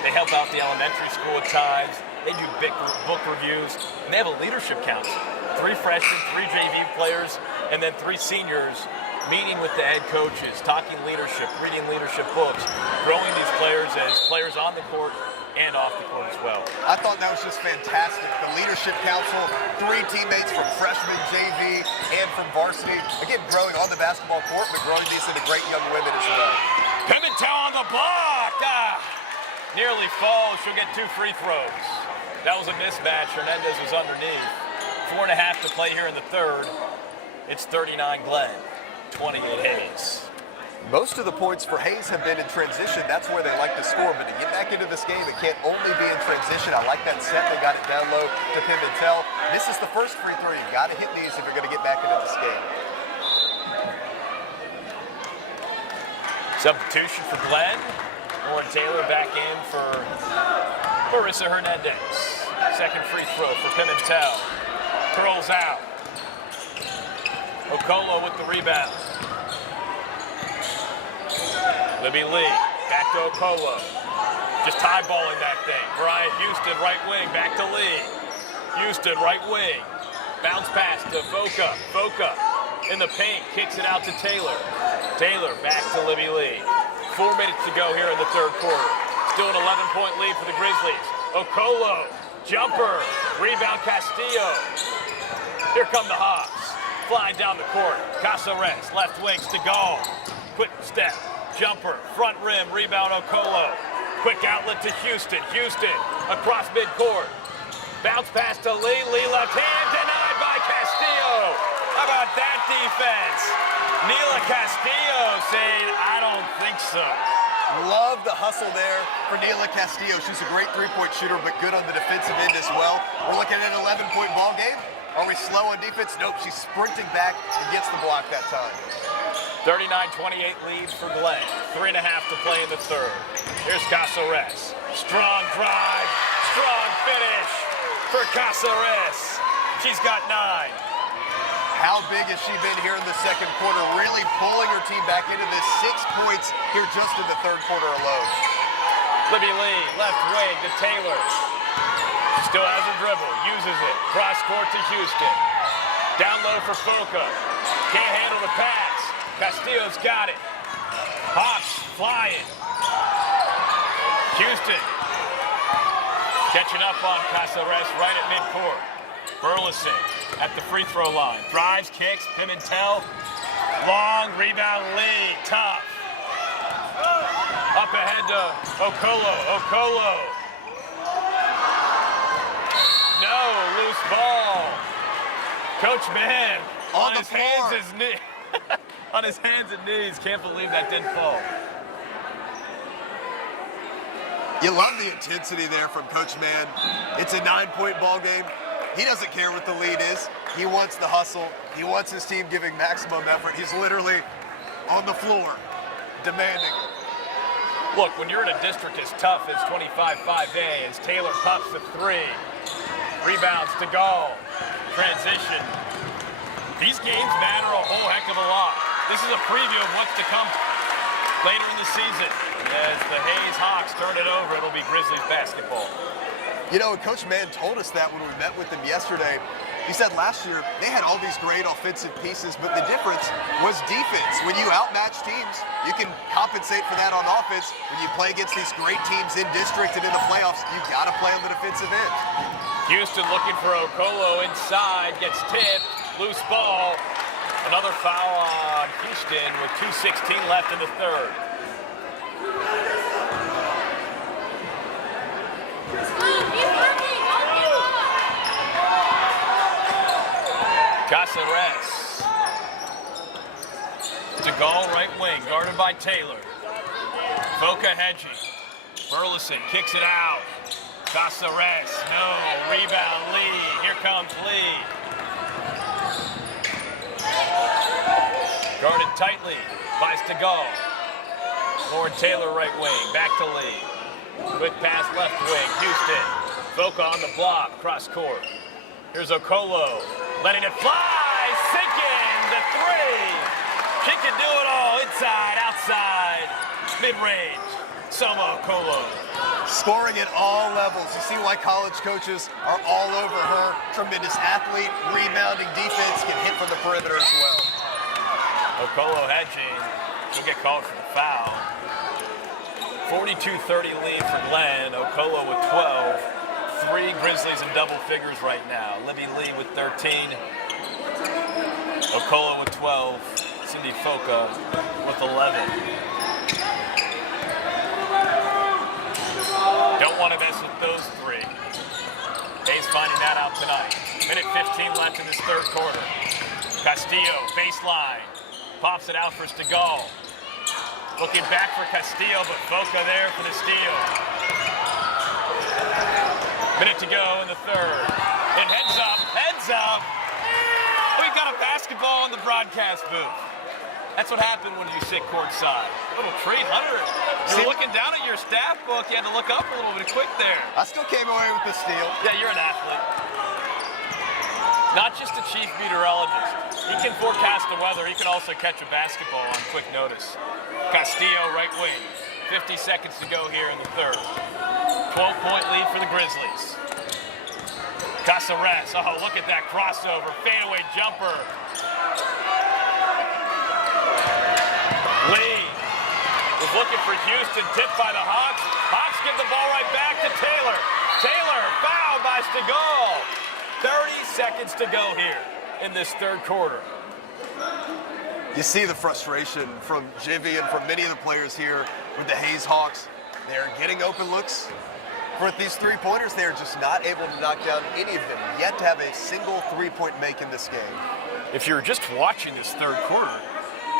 They help out the elementary school at times. They do big book reviews, and they have a leadership council. 3 freshmen, 3 JV players, and then 3 seniors meeting with the head coaches, talking leadership, reading leadership books, growing these players as players on the court and off the court as well. I thought that was just fantastic. The leadership council, 3 teammates from freshman, JV, and from varsity. Again, growing on the basketball court, but growing these into great young women as well. Pimentel on the block. Nearly falls. She'll get 2 free throws. That was a mismatch. Hernandez was underneath. 4.5 to play here in the 3rd. It's 39 Glenn, 28 Hayes. Most of the points for Hayes have been in transition. That's where they like to score. But to get back into this game, it can't only be in transition. I like that set. They got it down low to Pimentel. This is the first free throw. You got to hit these if you're going to get back into this game. Substitution for Glenn. Lauren Taylor back in for Marissa Hernandez. Second free throw for Pimentel. Curls out. Okolo with the rebound. Libby Lee, back to Okolo. Just tie-balling that thing. Brian Houston, right wing, back to Lee. Houston, right wing. Bounce pass to Voca. Voca in the paint, kicks it out to Taylor. Taylor back to Libby Lee. 4 minutes to go here in the 3rd quarter. Still an 11-point lead for the Grizzlies. Okolo, jumper, rebound Castillo. Here come the Hawks, flying down the court. Casares, left wing, Stegall. Quick step, jumper, front rim, rebound Okolo. Quick outlet to Houston. Houston across midcourt. Bounce pass to Lee. Lee left hand, denied by Castillo. How about that defense? Neela Castillo saying, I don't think so. Love the hustle there for Neela Castillo. She's a great 3-point shooter, but good on the defensive end as well. We're looking at an 11-point ball game. Are we slow on defense? Nope, she's sprinting back and gets the block that time. 39-28 lead for Glenn. 3.5 to play in the 3rd. Here's Casares. Strong drive, strong finish for Casares. She's got 9. How big has she been here in the 2nd quarter? Really pulling her team back into this. 6 points here just in the 3rd quarter alone. Libby Lee, left wing to Taylor. Still has her dribble, uses it. Cross court to Houston. Down low for Foca. Can't handle the pass. Castillo's got it. Hawks flying. Houston catching up on Casares right at midcourt. Burleson at the free throw line. Drives, kicks, Pimentel. Long rebound Lee, tough. Up ahead to Okolo. Okolo. No, loose ball. Coach Mann on his hands and knees. On his hands and knees. Can't believe that didn't fall. You love the intensity there from Coach Mann. It's a 9-point ball game. He doesn't care what the lead is. He wants the hustle. He wants his team giving maximum effort. He's literally on the floor, demanding it. Look, when you're in a district as tough as 25-5A, as Taylor pops the 3, rebounds to Gall, transition. These games matter a whole heck of a lot. This is a preview of what's to come later in the season. As the Hayes Hawks turn it over, it'll be Grizzlies basketball. You know, Coach Mann told us that when we met with him yesterday. He said last year they had all these great offensive pieces, but the difference was defense. When you outmatch teams, you can compensate for that on offense. When you play against these great teams in district and in the playoffs, you got to play on the defensive end. Houston looking for Okolo inside, gets tipped, loose ball. Another foul on Houston with 2:16 left in the 3rd. Casares Stegall right wing, guarded by Taylor. Foca hedging. Burleson kicks it out. Casares, no. Rebound, Lee. Here comes Lee. Guarded tightly by Stegall. Lauren Taylor right wing, back to Lee. Quick pass left wing, Houston. Foca on the block, cross court. Here's Okolo, letting it fly, sinking, the three. She can do it all, inside, outside, mid-range. Soma Okolo. Scoring at all levels. You see why college coaches are all over her. Tremendous athlete, rebounding defense, can hit from the perimeter as well. Okolo hedging, she'll get called for the foul. 42-30 lead for Glenn. Okolo with 12. 3 Grizzlies in double figures right now. Libby Lee with 13. Okolo with 12. Cindy Foca with 11. Don't want to mess with those 3. Hayes finding that out tonight. Minute 15 left in this third quarter. Castillo, baseline. Pops it out for Stegall. Looking back for Castillo, but Foca there for the steal. Minute to go in the third. And heads up, heads up. We've got a basketball in the broadcast booth. That's what happened when you sit courtside. Little treat, Hunter. You were looking down at your stat book. You had to look up a little bit quick there. I still came away with the steal. Yeah, you're an athlete. Not just a chief meteorologist. He can forecast the weather. He can also catch a basketball on quick notice. Castillo, right wing. 50 seconds to go here in the third. 12-point lead for the Grizzlies. Casares, oh, look at that crossover. Fadeaway jumper. Lee was looking for Houston, tipped by the Hawks. Hawks give the ball right back to Taylor. Taylor, fouled by Stegall. 30 seconds to go here in this third quarter. You see the frustration from Jivy and from many of the players here with the Hayes Hawks. They're getting open looks. For these three-pointers, they're just not able to knock down any of them, yet to have a single three-point make in this game. If you're just watching this third quarter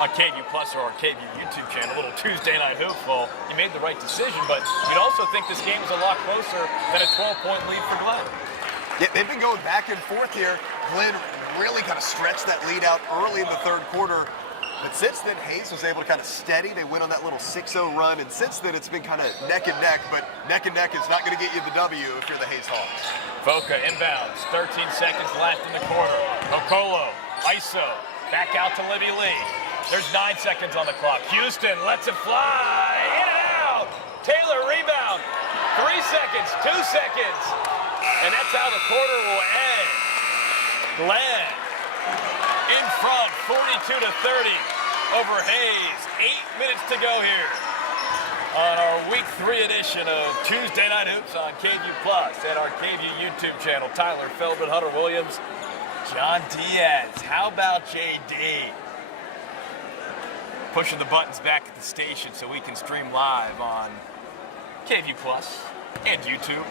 on KVUE Plus or our KVUE YouTube channel, a little Tuesday Night Hoopball, you made the right decision, but you'd also think this game is a lot closer than a 12-point lead for Glenn. Yeah, they've been going back and forth here. Glenn really kind of stretched that lead out early in the third quarter. But since then, Hayes was able to kind of steady. They went on that little 6-0 run, and since then, it's been kind of neck and neck, but neck and neck is not going to get you the W if you're the Hayes Hawks. Foca inbounds, 13 seconds left in the quarter. Okolo, ISO, back out to Libby Lee. There's 9 seconds on the clock. Houston lets it fly, in and out. Taylor rebound, 3 seconds, 2 seconds. And that's how the quarter will end. Glenn in front, 42-30 over Hayes. 8 minutes to go here on our Week 3 edition of Tuesday Night Hoops on KVUE Plus and our KVUE YouTube channel. Tyler Feldman, Hunter Williams, John Diaz. How about JD? Pushing the buttons back at the station so we can stream live on KVUE Plus and YouTube.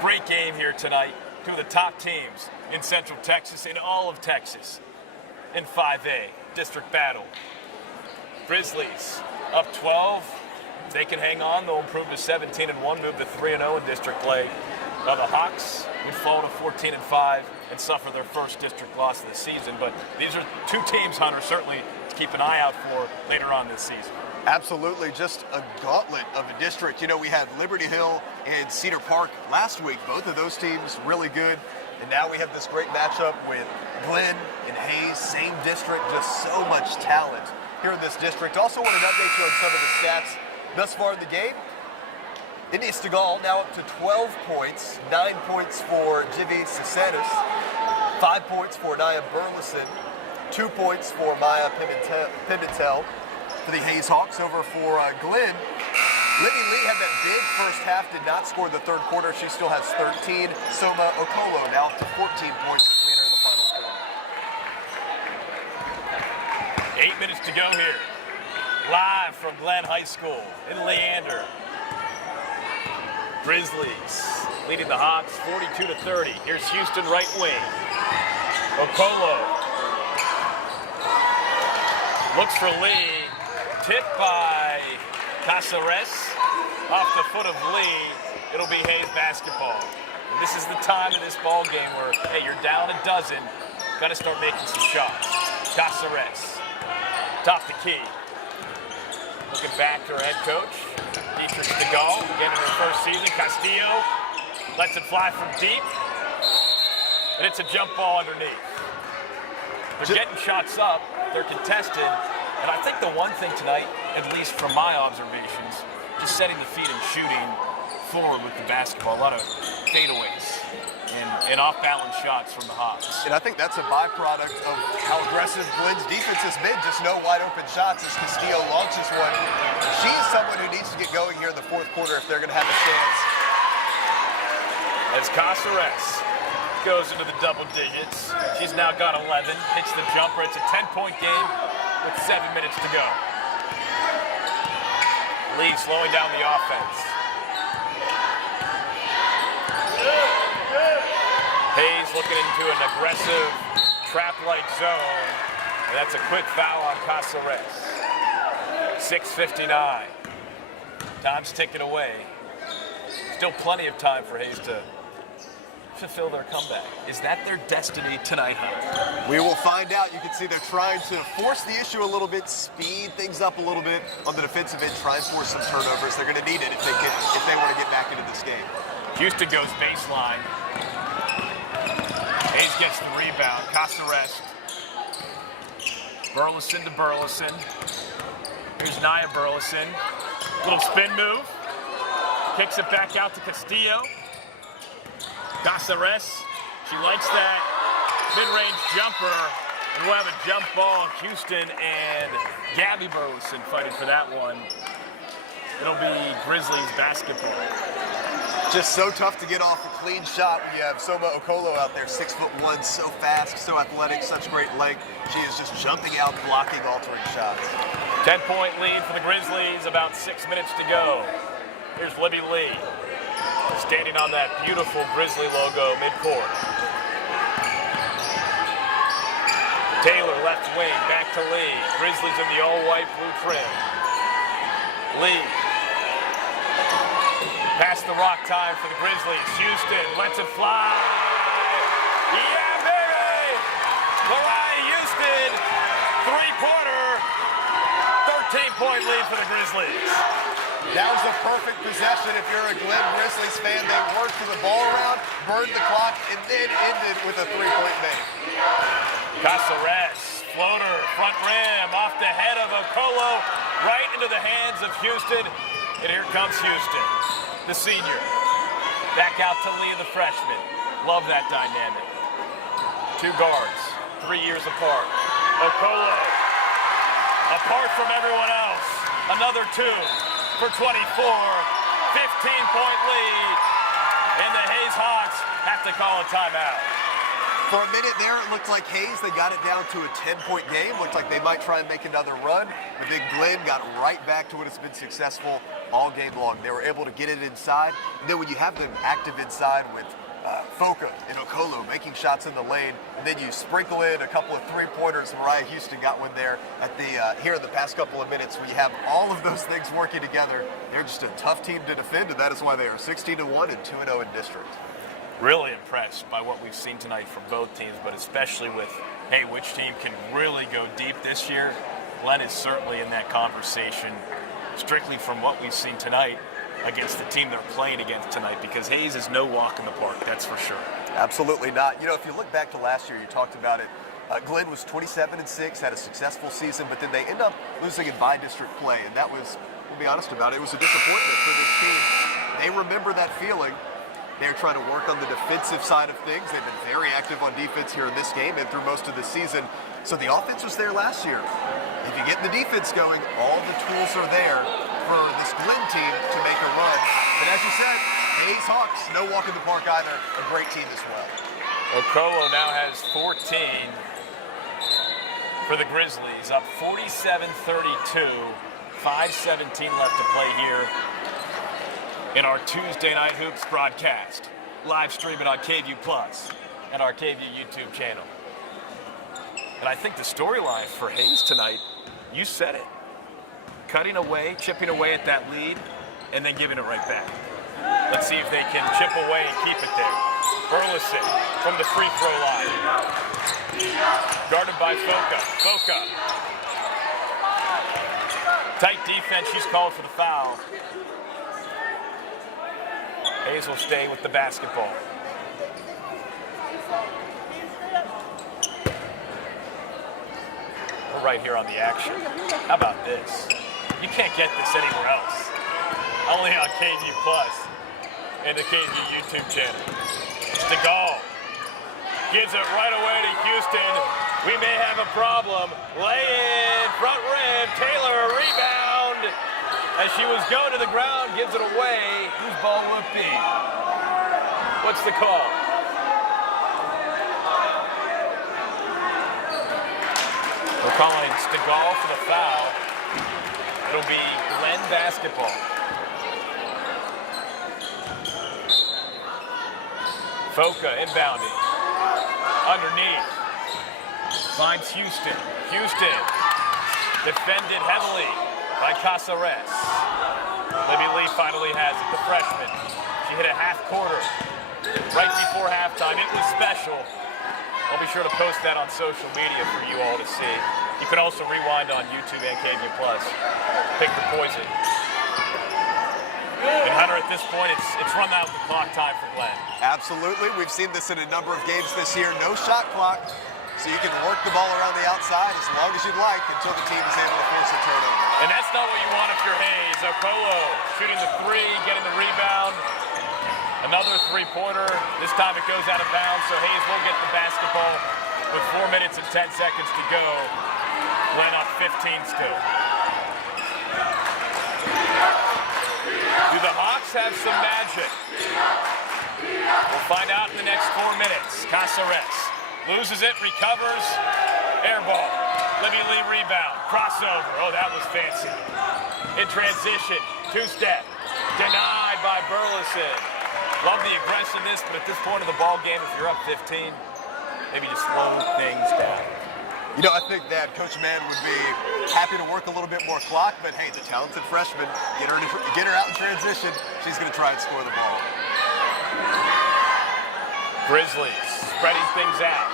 Great game here tonight. Two of the top teams in Central Texas, in all of Texas, in 5A district battle. Grizzlies up 12. If they can hang on, they'll improve to 17-1, move to 3-0 in district play. Now the Hawks would fall to 14-5 and suffer their first district loss of the season. But these are two teams, Hunter, certainly to keep an eye out for later on this season. Absolutely, just a gauntlet of a district. You know, we had Liberty Hill and Cedar Park last week. Both of those teams really good. And now we have this great matchup with Glenn and Hayes, same district, just so much talent here in this district. Also wanted to update you on some of the stats thus far in the game. Indy Stegall now up to 12 points, 9 points for Jivy Cesaris, 5 points for Nia Burleson, 2 points for Maya Pimentel. For the Hayes Hawks. Over for Glenn. Libby Lee had that big first half, did not score the third quarter. She still has 13. Soma Okolo now up to 14 points as we enter the final quarter. 8 minutes to go here. Live from Glenn High School in Leander. Grizzlies leading the Hawks 42-30. Here's Houston right wing. Okolo. Looks for Lee. Tipped by Caceres. Off the foot of Lee. It'll be Hayes basketball. And this is the time of this ball game where, hey, you're down a dozen. Got to start making some shots. Caceres. Top the key. Looking back to her head coach. Dietrich DeGaulle. Again in her first season. Castillo lets it fly from deep. And it's a jump ball underneath. They're getting shots up. They're contested. And I think the one thing tonight, at least from my observations, is setting the feet and shooting forward with the basketball. A lot of fadeaways and off-balance shots from the Hawks. And I think that's a byproduct of how aggressive Glenn's defense has been. Just no wide-open shots as Castillo launches one. She is someone who needs to get going here in the fourth quarter if they're going to have a chance. As Caceres goes into the double digits. She's now got 11, hits the jumper. It's a 10-point game with 7 minutes to go. Lee slowing down the offense. Hayes looking into an aggressive trap-like zone. And that's a quick foul on Caceres. 6:59. Time's ticking away. Still plenty of time for Hayes to fulfill their comeback. Is that their destiny tonight, Hunter? We will find out. You can see they're trying to force the issue a little bit, speed things up a little bit on the defensive end, try and force some turnovers. They're going to need it if they want to get back into this game. Houston goes baseline. Hayes gets the rebound. Caceres. Burleson to Burleson. Here's Nia Burleson. Little spin move. Kicks it back out to Castillo. Caceres, she likes that mid-range jumper. And we'll have a jump ball. Houston and Gabby Burleson fighting for that one. It'll be Grizzlies basketball. Just so tough to get off a clean shot when you have Soma Okolo out there, 6'1", so fast, so athletic, such great length. She is just jumping out, blocking, altering shots. 10-point lead for the Grizzlies, about 6 minutes to go. Here's Libby Lee, standing on that beautiful Grizzly logo midcourt. Taylor left wing, back to Lee. Grizzlies in the all-white blue trim. Lee. Pass the rock time for the Grizzlies. Houston lets it fly. Yeah, baby! Mariah Houston, three-pointer, 13-point lead for the Grizzlies. That was a perfect possession if you're a Glenn Grizzlies fan. They worked for the ball around, burned the clock, and then ended with a three-point make. Caceres, floater, front rim, off the head of Okolo, right into the hands of Houston. And here comes Houston, the senior. Back out to Lee, the freshman. Love that dynamic. Two guards, 3 years apart. Okolo, apart from everyone else. Another two for 24. 15-point lead. And the Hayes Hawks have to call a timeout. For a minute there, it looked like Hayes, they got it down to a 10-point game. Looked like they might try and make another run. But then Glenn got right back to what has been successful all game long. They were able to get it inside. And then when you have them active inside with Foka and Okolo making shots in the lane, and then you sprinkle in a couple of three-pointers. Mariah Houston got one there at the here in the past couple of minutes. When you have all of those things working together, they're just a tough team to defend, and that is why they are 16-1 and 2-0 in district. Really impressed by what we've seen tonight from both teams, but especially with, hey, which team can really go deep this year? Glenn is certainly in that conversation, strictly from what we've seen tonight against the team they're playing against tonight, because Hayes is no walk in the park, that's for sure. Absolutely not. You know, if you look back to last year, you talked about it. Glenn was 27-6, had a successful season, but then they end up losing in by-district play, and that was, we'll be honest about it, it was a disappointment for this team. They remember that feeling. They're trying to work on the defensive side of things. They've been very active on defense here in this game and through most of the season. So the offense was there last year. If you get the defense going, all the tools are there for this Glenn team to make a run. And as you said, Hayes Hawks, no walk in the park either. A great team as well. Okolo now has 14 for the Grizzlies, up 47-32. 5:17 left to play here in our Tuesday Night Hoops broadcast. Live streaming on KVUE Plus and our KVUE YouTube channel. And I think the storyline for Hayes tonight You said it. Cutting away, chipping away at that lead, and then giving it right back. Let's see if they can chip away and keep it there. Burleson from the free throw line. Guarded by Foka. Foka. Tight defense, she's called for the foul. Hayes will stay with the basketball. We're right here on the action. How about this? You can't get this anywhere else. Only on KVUE Plus and the KVUE YouTube channel. Stegall gives it right away to Houston. We may have a problem. Lay in, front rim, Taylor, rebound. As she was going to the ground, gives it away. Whose ball will it be? What's the call? We're calling Stegall for the foul. It'll be Glenn basketball. Foka inbounding. Underneath. Finds Houston. Houston defended heavily by Casares. Libby Lee finally has it, the freshman. She hit a half quarter right before halftime. It was special. I'll be sure to post that on social media for you all to see. You can also rewind on YouTube and KVUE Plus. Pick the poison. And Hunter, at this point, it's run out the clock time for Glenn. Absolutely. We've seen this in a number of games this year. No shot clock, so you can work the ball around the outside as long as you'd like until the team is able to force a turnover. And that's not what you want if you're Hayes. Okolo shooting the three, getting the rebound. Another three-pointer. This time it goes out of bounds, so Hayes will get the basketball with 4 minutes and 10 seconds to go. Glenn up 15 still. Do the Hawks have some magic? We'll find out in the next 4 minutes. Casares loses it, recovers, air ball. Libby Lee rebound, crossover. Oh, that was fancy. In transition, two-step, denied by Burleson. Love the aggressiveness, but at this point of the ball game, if you're up 15, maybe just slow things down. You know, I think that Coach Mann would be happy to work a little bit more clock, but hey, the talented freshman, get her out in transition. She's going to try and score the ball. Grizzlies spreading things out.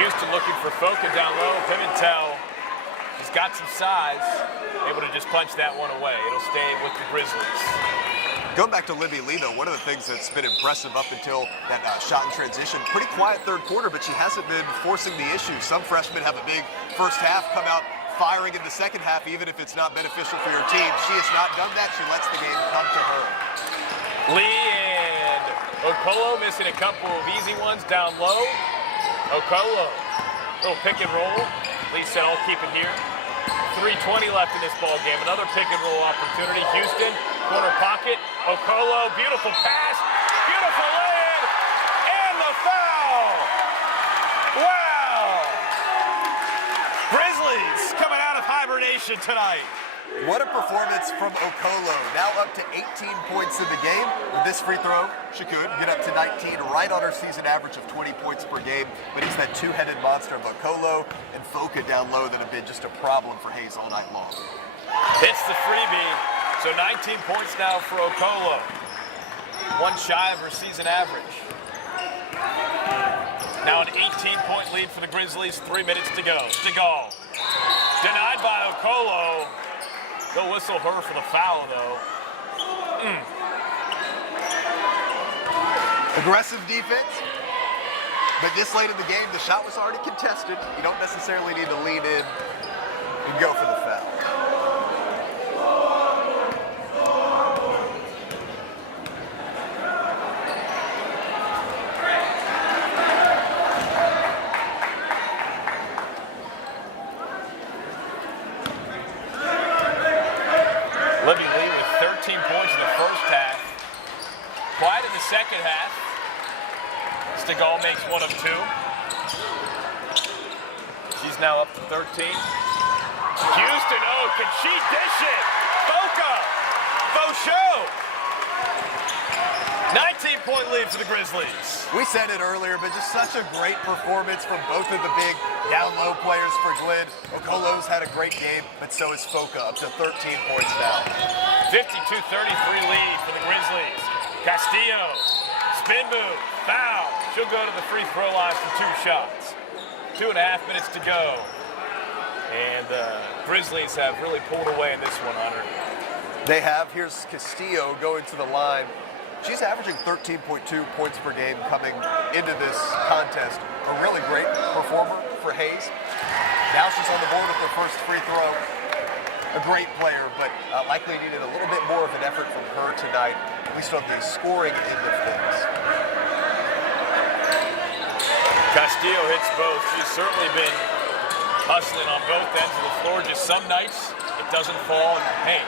Houston looking for Foka down low. Pimentel, she's got some size, able to just punch that one away. It'll stay with the Grizzlies. Going back to Libby Lee, though, one of the things that's been impressive up until that shot in transition, pretty quiet third quarter, but she hasn't been forcing the issue. Some freshmen have a big first half, come out firing in the second half, even if it's not beneficial for your team. She has not done that. She lets the game come to her. Lee and Okolo missing a couple of easy ones down low. Okolo, little pick and roll. Lee said, I'll keep it here. 3:20 left in this ball game. Another pick and roll opportunity. Houston, corner pocket. Okolo, beautiful pass. Beautiful lay-in. And the foul. Wow. Grizzlies coming out of hibernation tonight. What a performance from Okolo. Now up to 18 points in the game. With this free throw, she could get up to 19, right on her season average of 20 points per game. But it's that two-headed monster of Okolo and Foka down low that have been just a problem for Hayes all night long. Hits the freebie. So 19 points now for Okolo. One shy of her season average. Now an 18-point lead for the Grizzlies. 3 minutes to go. Stegall. Denied by Okolo. They'll whistle her for the foul, though. Aggressive defense. But this late in the game, the shot was already contested. You don't necessarily need to lean in and go for the foul. Libby Lee with 13 points in the first half. Quiet in the second half. Stegall makes one of two. She's now up to 13. Houston, oh, can she dish it? Foka! Faux show! 19-point lead for the Grizzlies. We said it earlier, but just such a great performance from both of the big down-low players for Glenn. Okolo's had a great game, but so is Foka, up to 13 points now. 52-33 lead for the Grizzlies. Castillo, spin move, foul. She'll go to the free throw line for 2 shots. 2.5 minutes to go. And the Grizzlies have really pulled away in this one, Hunter. They have. Here's Castillo going to the line. She's averaging 13.2 points per game coming into this contest. A really great performer for Hayes. Now she's on the board with her first free throw. A great player, but likely needed a little bit more of an effort from her tonight, at least on the scoring end of things. Castillo hits both. She's certainly been hustling on both ends of the floor. Just some nights it doesn't fall, and hey,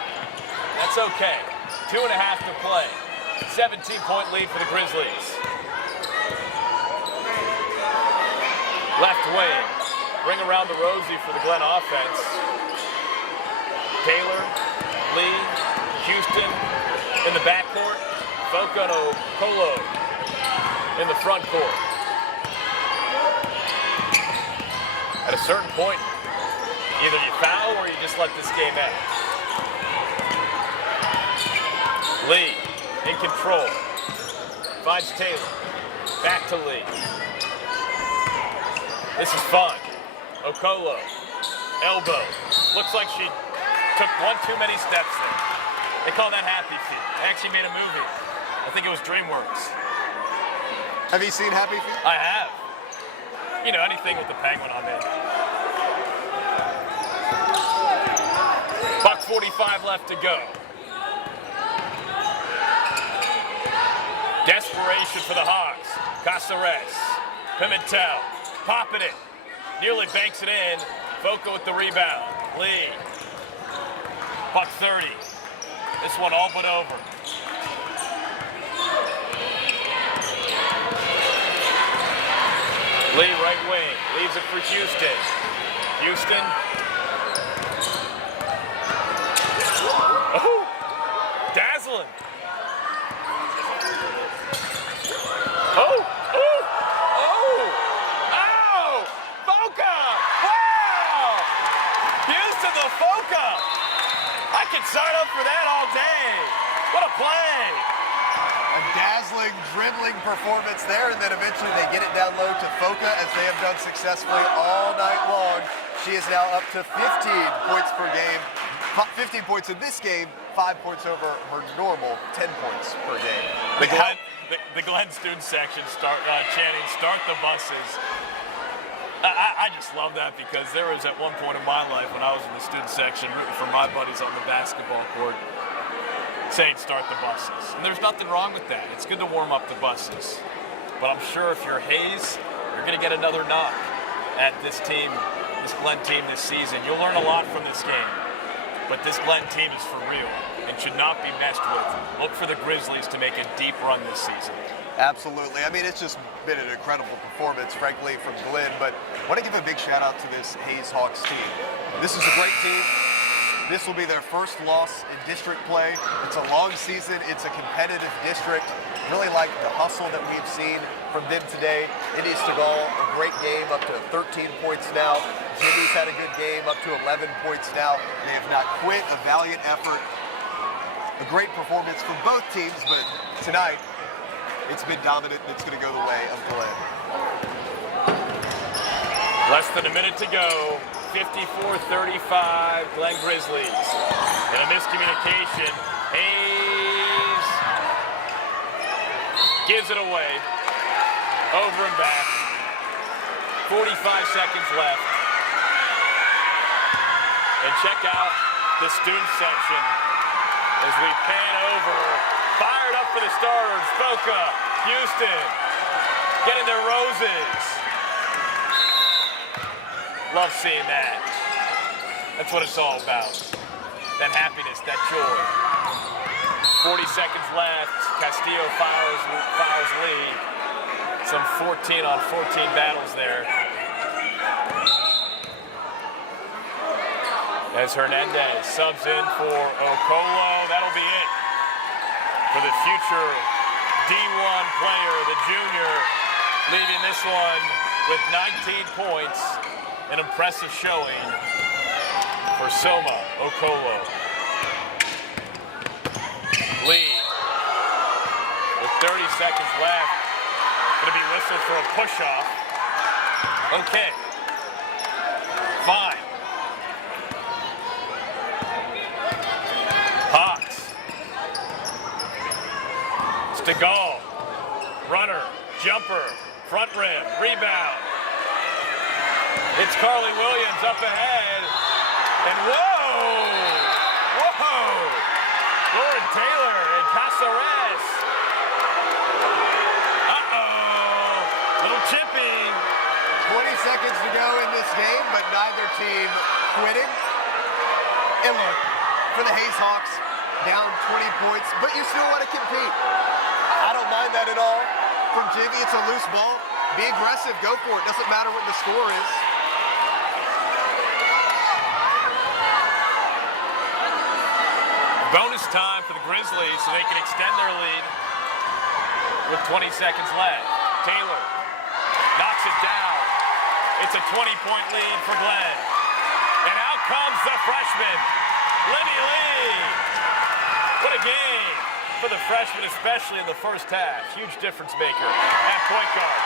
that's okay. 2.5 to play. 17-point lead for the Grizzlies. Left wing. Ring around the Rosie for the Glenn offense. Taylor, Lee, Houston in the backcourt. Foka and Okolo in the front court. At a certain point, either you foul or you just let this game end. Lee in control. Finds Taylor. Back to Lee. This is fun. Okolo. Elbow. Looks like she took one too many steps there. They call that happy feet. They actually made a movie. I think it was DreamWorks. Have you seen Happy Feet? I have. You know, anything with the penguin on there. Buck 45 left to go. Desperation for the Hawks. Caceres. Pimentel. Popping it. Nearly banks it in. Foka with the rebound. Lee. Buck 30. This one all but over. Lee right wing. Leaves it for Houston. Houston. Oh! Dazzling. Oh! Oh! Oh! Oh! Foka! Wow! Houston the Foka! I could sign up for that all day. What a play! A dazzling, dribbling performance there, and then eventually they get it down low to Foka, as they have done successfully all night long. She is now up to 15 points per game. 15 points in this game, 5 points over her normal 10 points per game. The Glenn student section chanting, "Start the buses." I just love that, because there was at one point in my life when I was in the student section rooting for my buddies on the basketball court saying "Start the buses." And there's nothing wrong with that. It's good to warm up the buses. But I'm sure if you're Hayes, you're going to get another knock at this team, this Glenn team this season. You'll learn a lot from this game. But this Glenn team is for real and should not be messed with. Look for the Grizzlies to make a deep run this season. Absolutely. I mean, it's just been an incredible performance, frankly, from Glenn. But I want to give a big shout out to this Hayes Hawks team. This is a great team. This will be their first loss in district play. It's a long season. It's a competitive district. Really like the hustle that we've seen from them today. Indy Stegall, a great game, up to 13 points now. Jimmy's had a good game, up to 11 points now. They have not quit, a valiant effort. A great performance from both teams, but tonight, it's been dominant, and it's going to go the way of Glenn. Less than a minute to go. 54-35, Glenn Grizzlies. And a miscommunication. Hayes gives it away. Over and back. 45 seconds left. And check out the student section as we pan over. Fired up for the starters. Foka, Houston, getting their roses. Love seeing that. That's what it's all about. That happiness, that joy. 40 seconds left. Castillo fouls Lee. Some 14 on 14 battles there. As Hernandez subs in for Okolo. That'll be it for the future D1 player, the junior, leaving this one with 19 points. An impressive showing for Soma Okolo. Lead with 30 seconds left. Gonna be whistled for a push-off. Okay. Fine. Hawks. Stegall. Runner. Jumper. Front rim. Rebound. It's Carly Williams up ahead. And whoa! Whoa! Lauren Taylor and Caceres. Uh-oh. Little chipping. 20 seconds to go in this game, but neither team quitting. And look, for the Hayes Hawks, down 20 points, but you still want to compete. I don't mind that at all. From Jimmy, it's a loose ball. Be aggressive, go for it. Doesn't matter what the score is. Bonus time for the Grizzlies so they can extend their lead with 20 seconds left. Taylor knocks it down. It's a 20-point lead for Glenn. And out comes the freshman, Libby Lee. What a game for the freshman, especially in the first half. Huge difference maker at point guard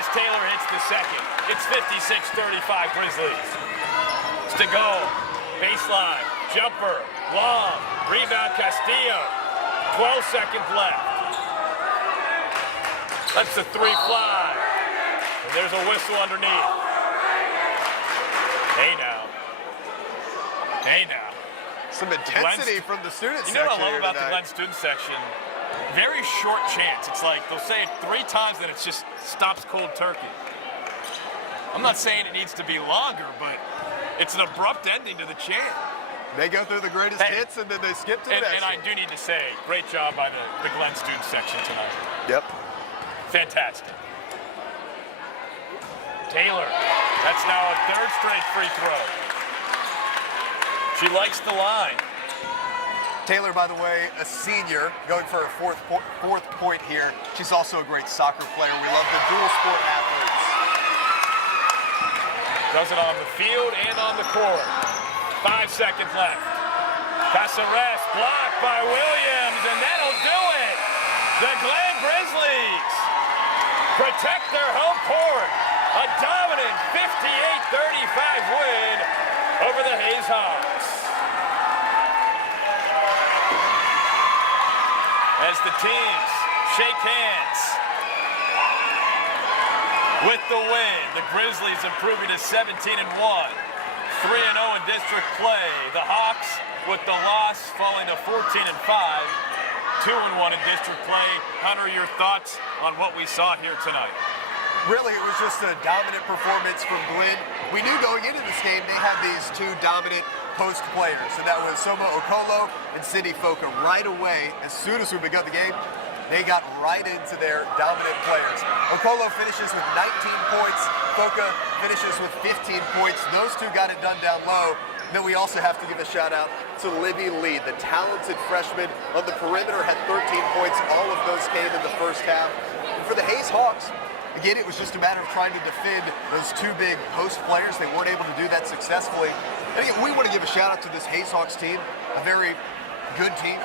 as Taylor hits the second. It's 56-35 Grizzlies. Stegall, baseline, jumper, long, rebound Castillo. 12 seconds left. That's the three fly. And there's a whistle underneath. Hey now. Hey now. Some intensity from the student You section. know what I love about the tonight. Glenn student section? Very short chants. It's like they'll say it 3 times, then it just stops cold turkey. I'm not saying it needs to be longer, but it's an abrupt ending to the chant. They go through the greatest hits and then they skip to the next And I one. do need to say, great job by the Glenn student section tonight. Yep. Fantastic. Taylor, that's now a 3rd straight free throw. She likes the line. Taylor, by the way, a senior, going for her fourth point here. She's also a great soccer player. We love the dual sport athletes. Does it on the field and on the court. 5 seconds left. Caceres blocked by Williams, and that'll do it. The Glenn Grizzlies protect their home court. A dominant 58-35 win over the Hayes Hawks. As the teams shake hands with the win, the Grizzlies improving to 17-1, 3-0 in district play. The Hawks with the loss falling to 14-5, 2-1 in district play. Hunter, your thoughts on what we saw here tonight? Really, it was just a dominant performance from Glenn. We knew going into this game they had these 2 dominant post players, and that was Soma Okolo and Cindy Foka. Right away, as soon as we begun the game, they got right into their dominant players. Okolo finishes with 19 points. Foka finishes with 15 points. Those 2 got it done down low. Then we also have to give a shout out to Libby Lee, the talented freshman on the perimeter, had 13 points. All of those came in the first half. And for the Hayes Hawks, again, it was just a matter of trying to defend those 2 big post players. They weren't able to do that successfully. And again, we want to give a shout out to this Hayes Hawks team, a very good team,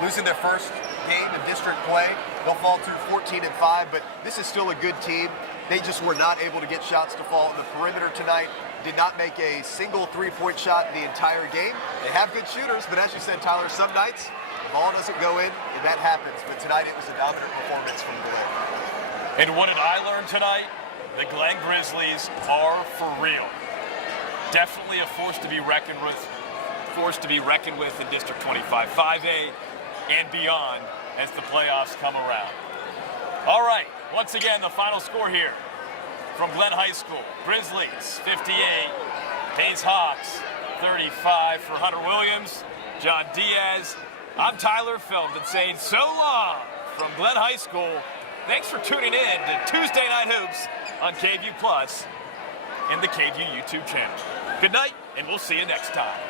losing their first game in district play. They'll fall to 14-5, but this is still a good team. They just were not able to get shots to fall on the perimeter tonight. Did not make a single 3-point shot in the entire game. They have good shooters, but as you said, Tyler, some nights the ball doesn't go in, and that happens. But tonight it was a dominant performance from Glenn. And what did I learn tonight? The Glenn Grizzlies are for real. Definitely a force to be reckoned with in District 25, 5A and beyond as the playoffs come around. All right, once again, the final score here from Glenn High School. Grizzlies 58, Hayes Hawks 35. For Hunter Williams, John Diaz, I'm Tyler Feldman saying so long from Glenn High School. Thanks for tuning in to Tuesday Night Hoops on KVUE Plus and the KVUE YouTube channel. Good night, and we'll see you next time.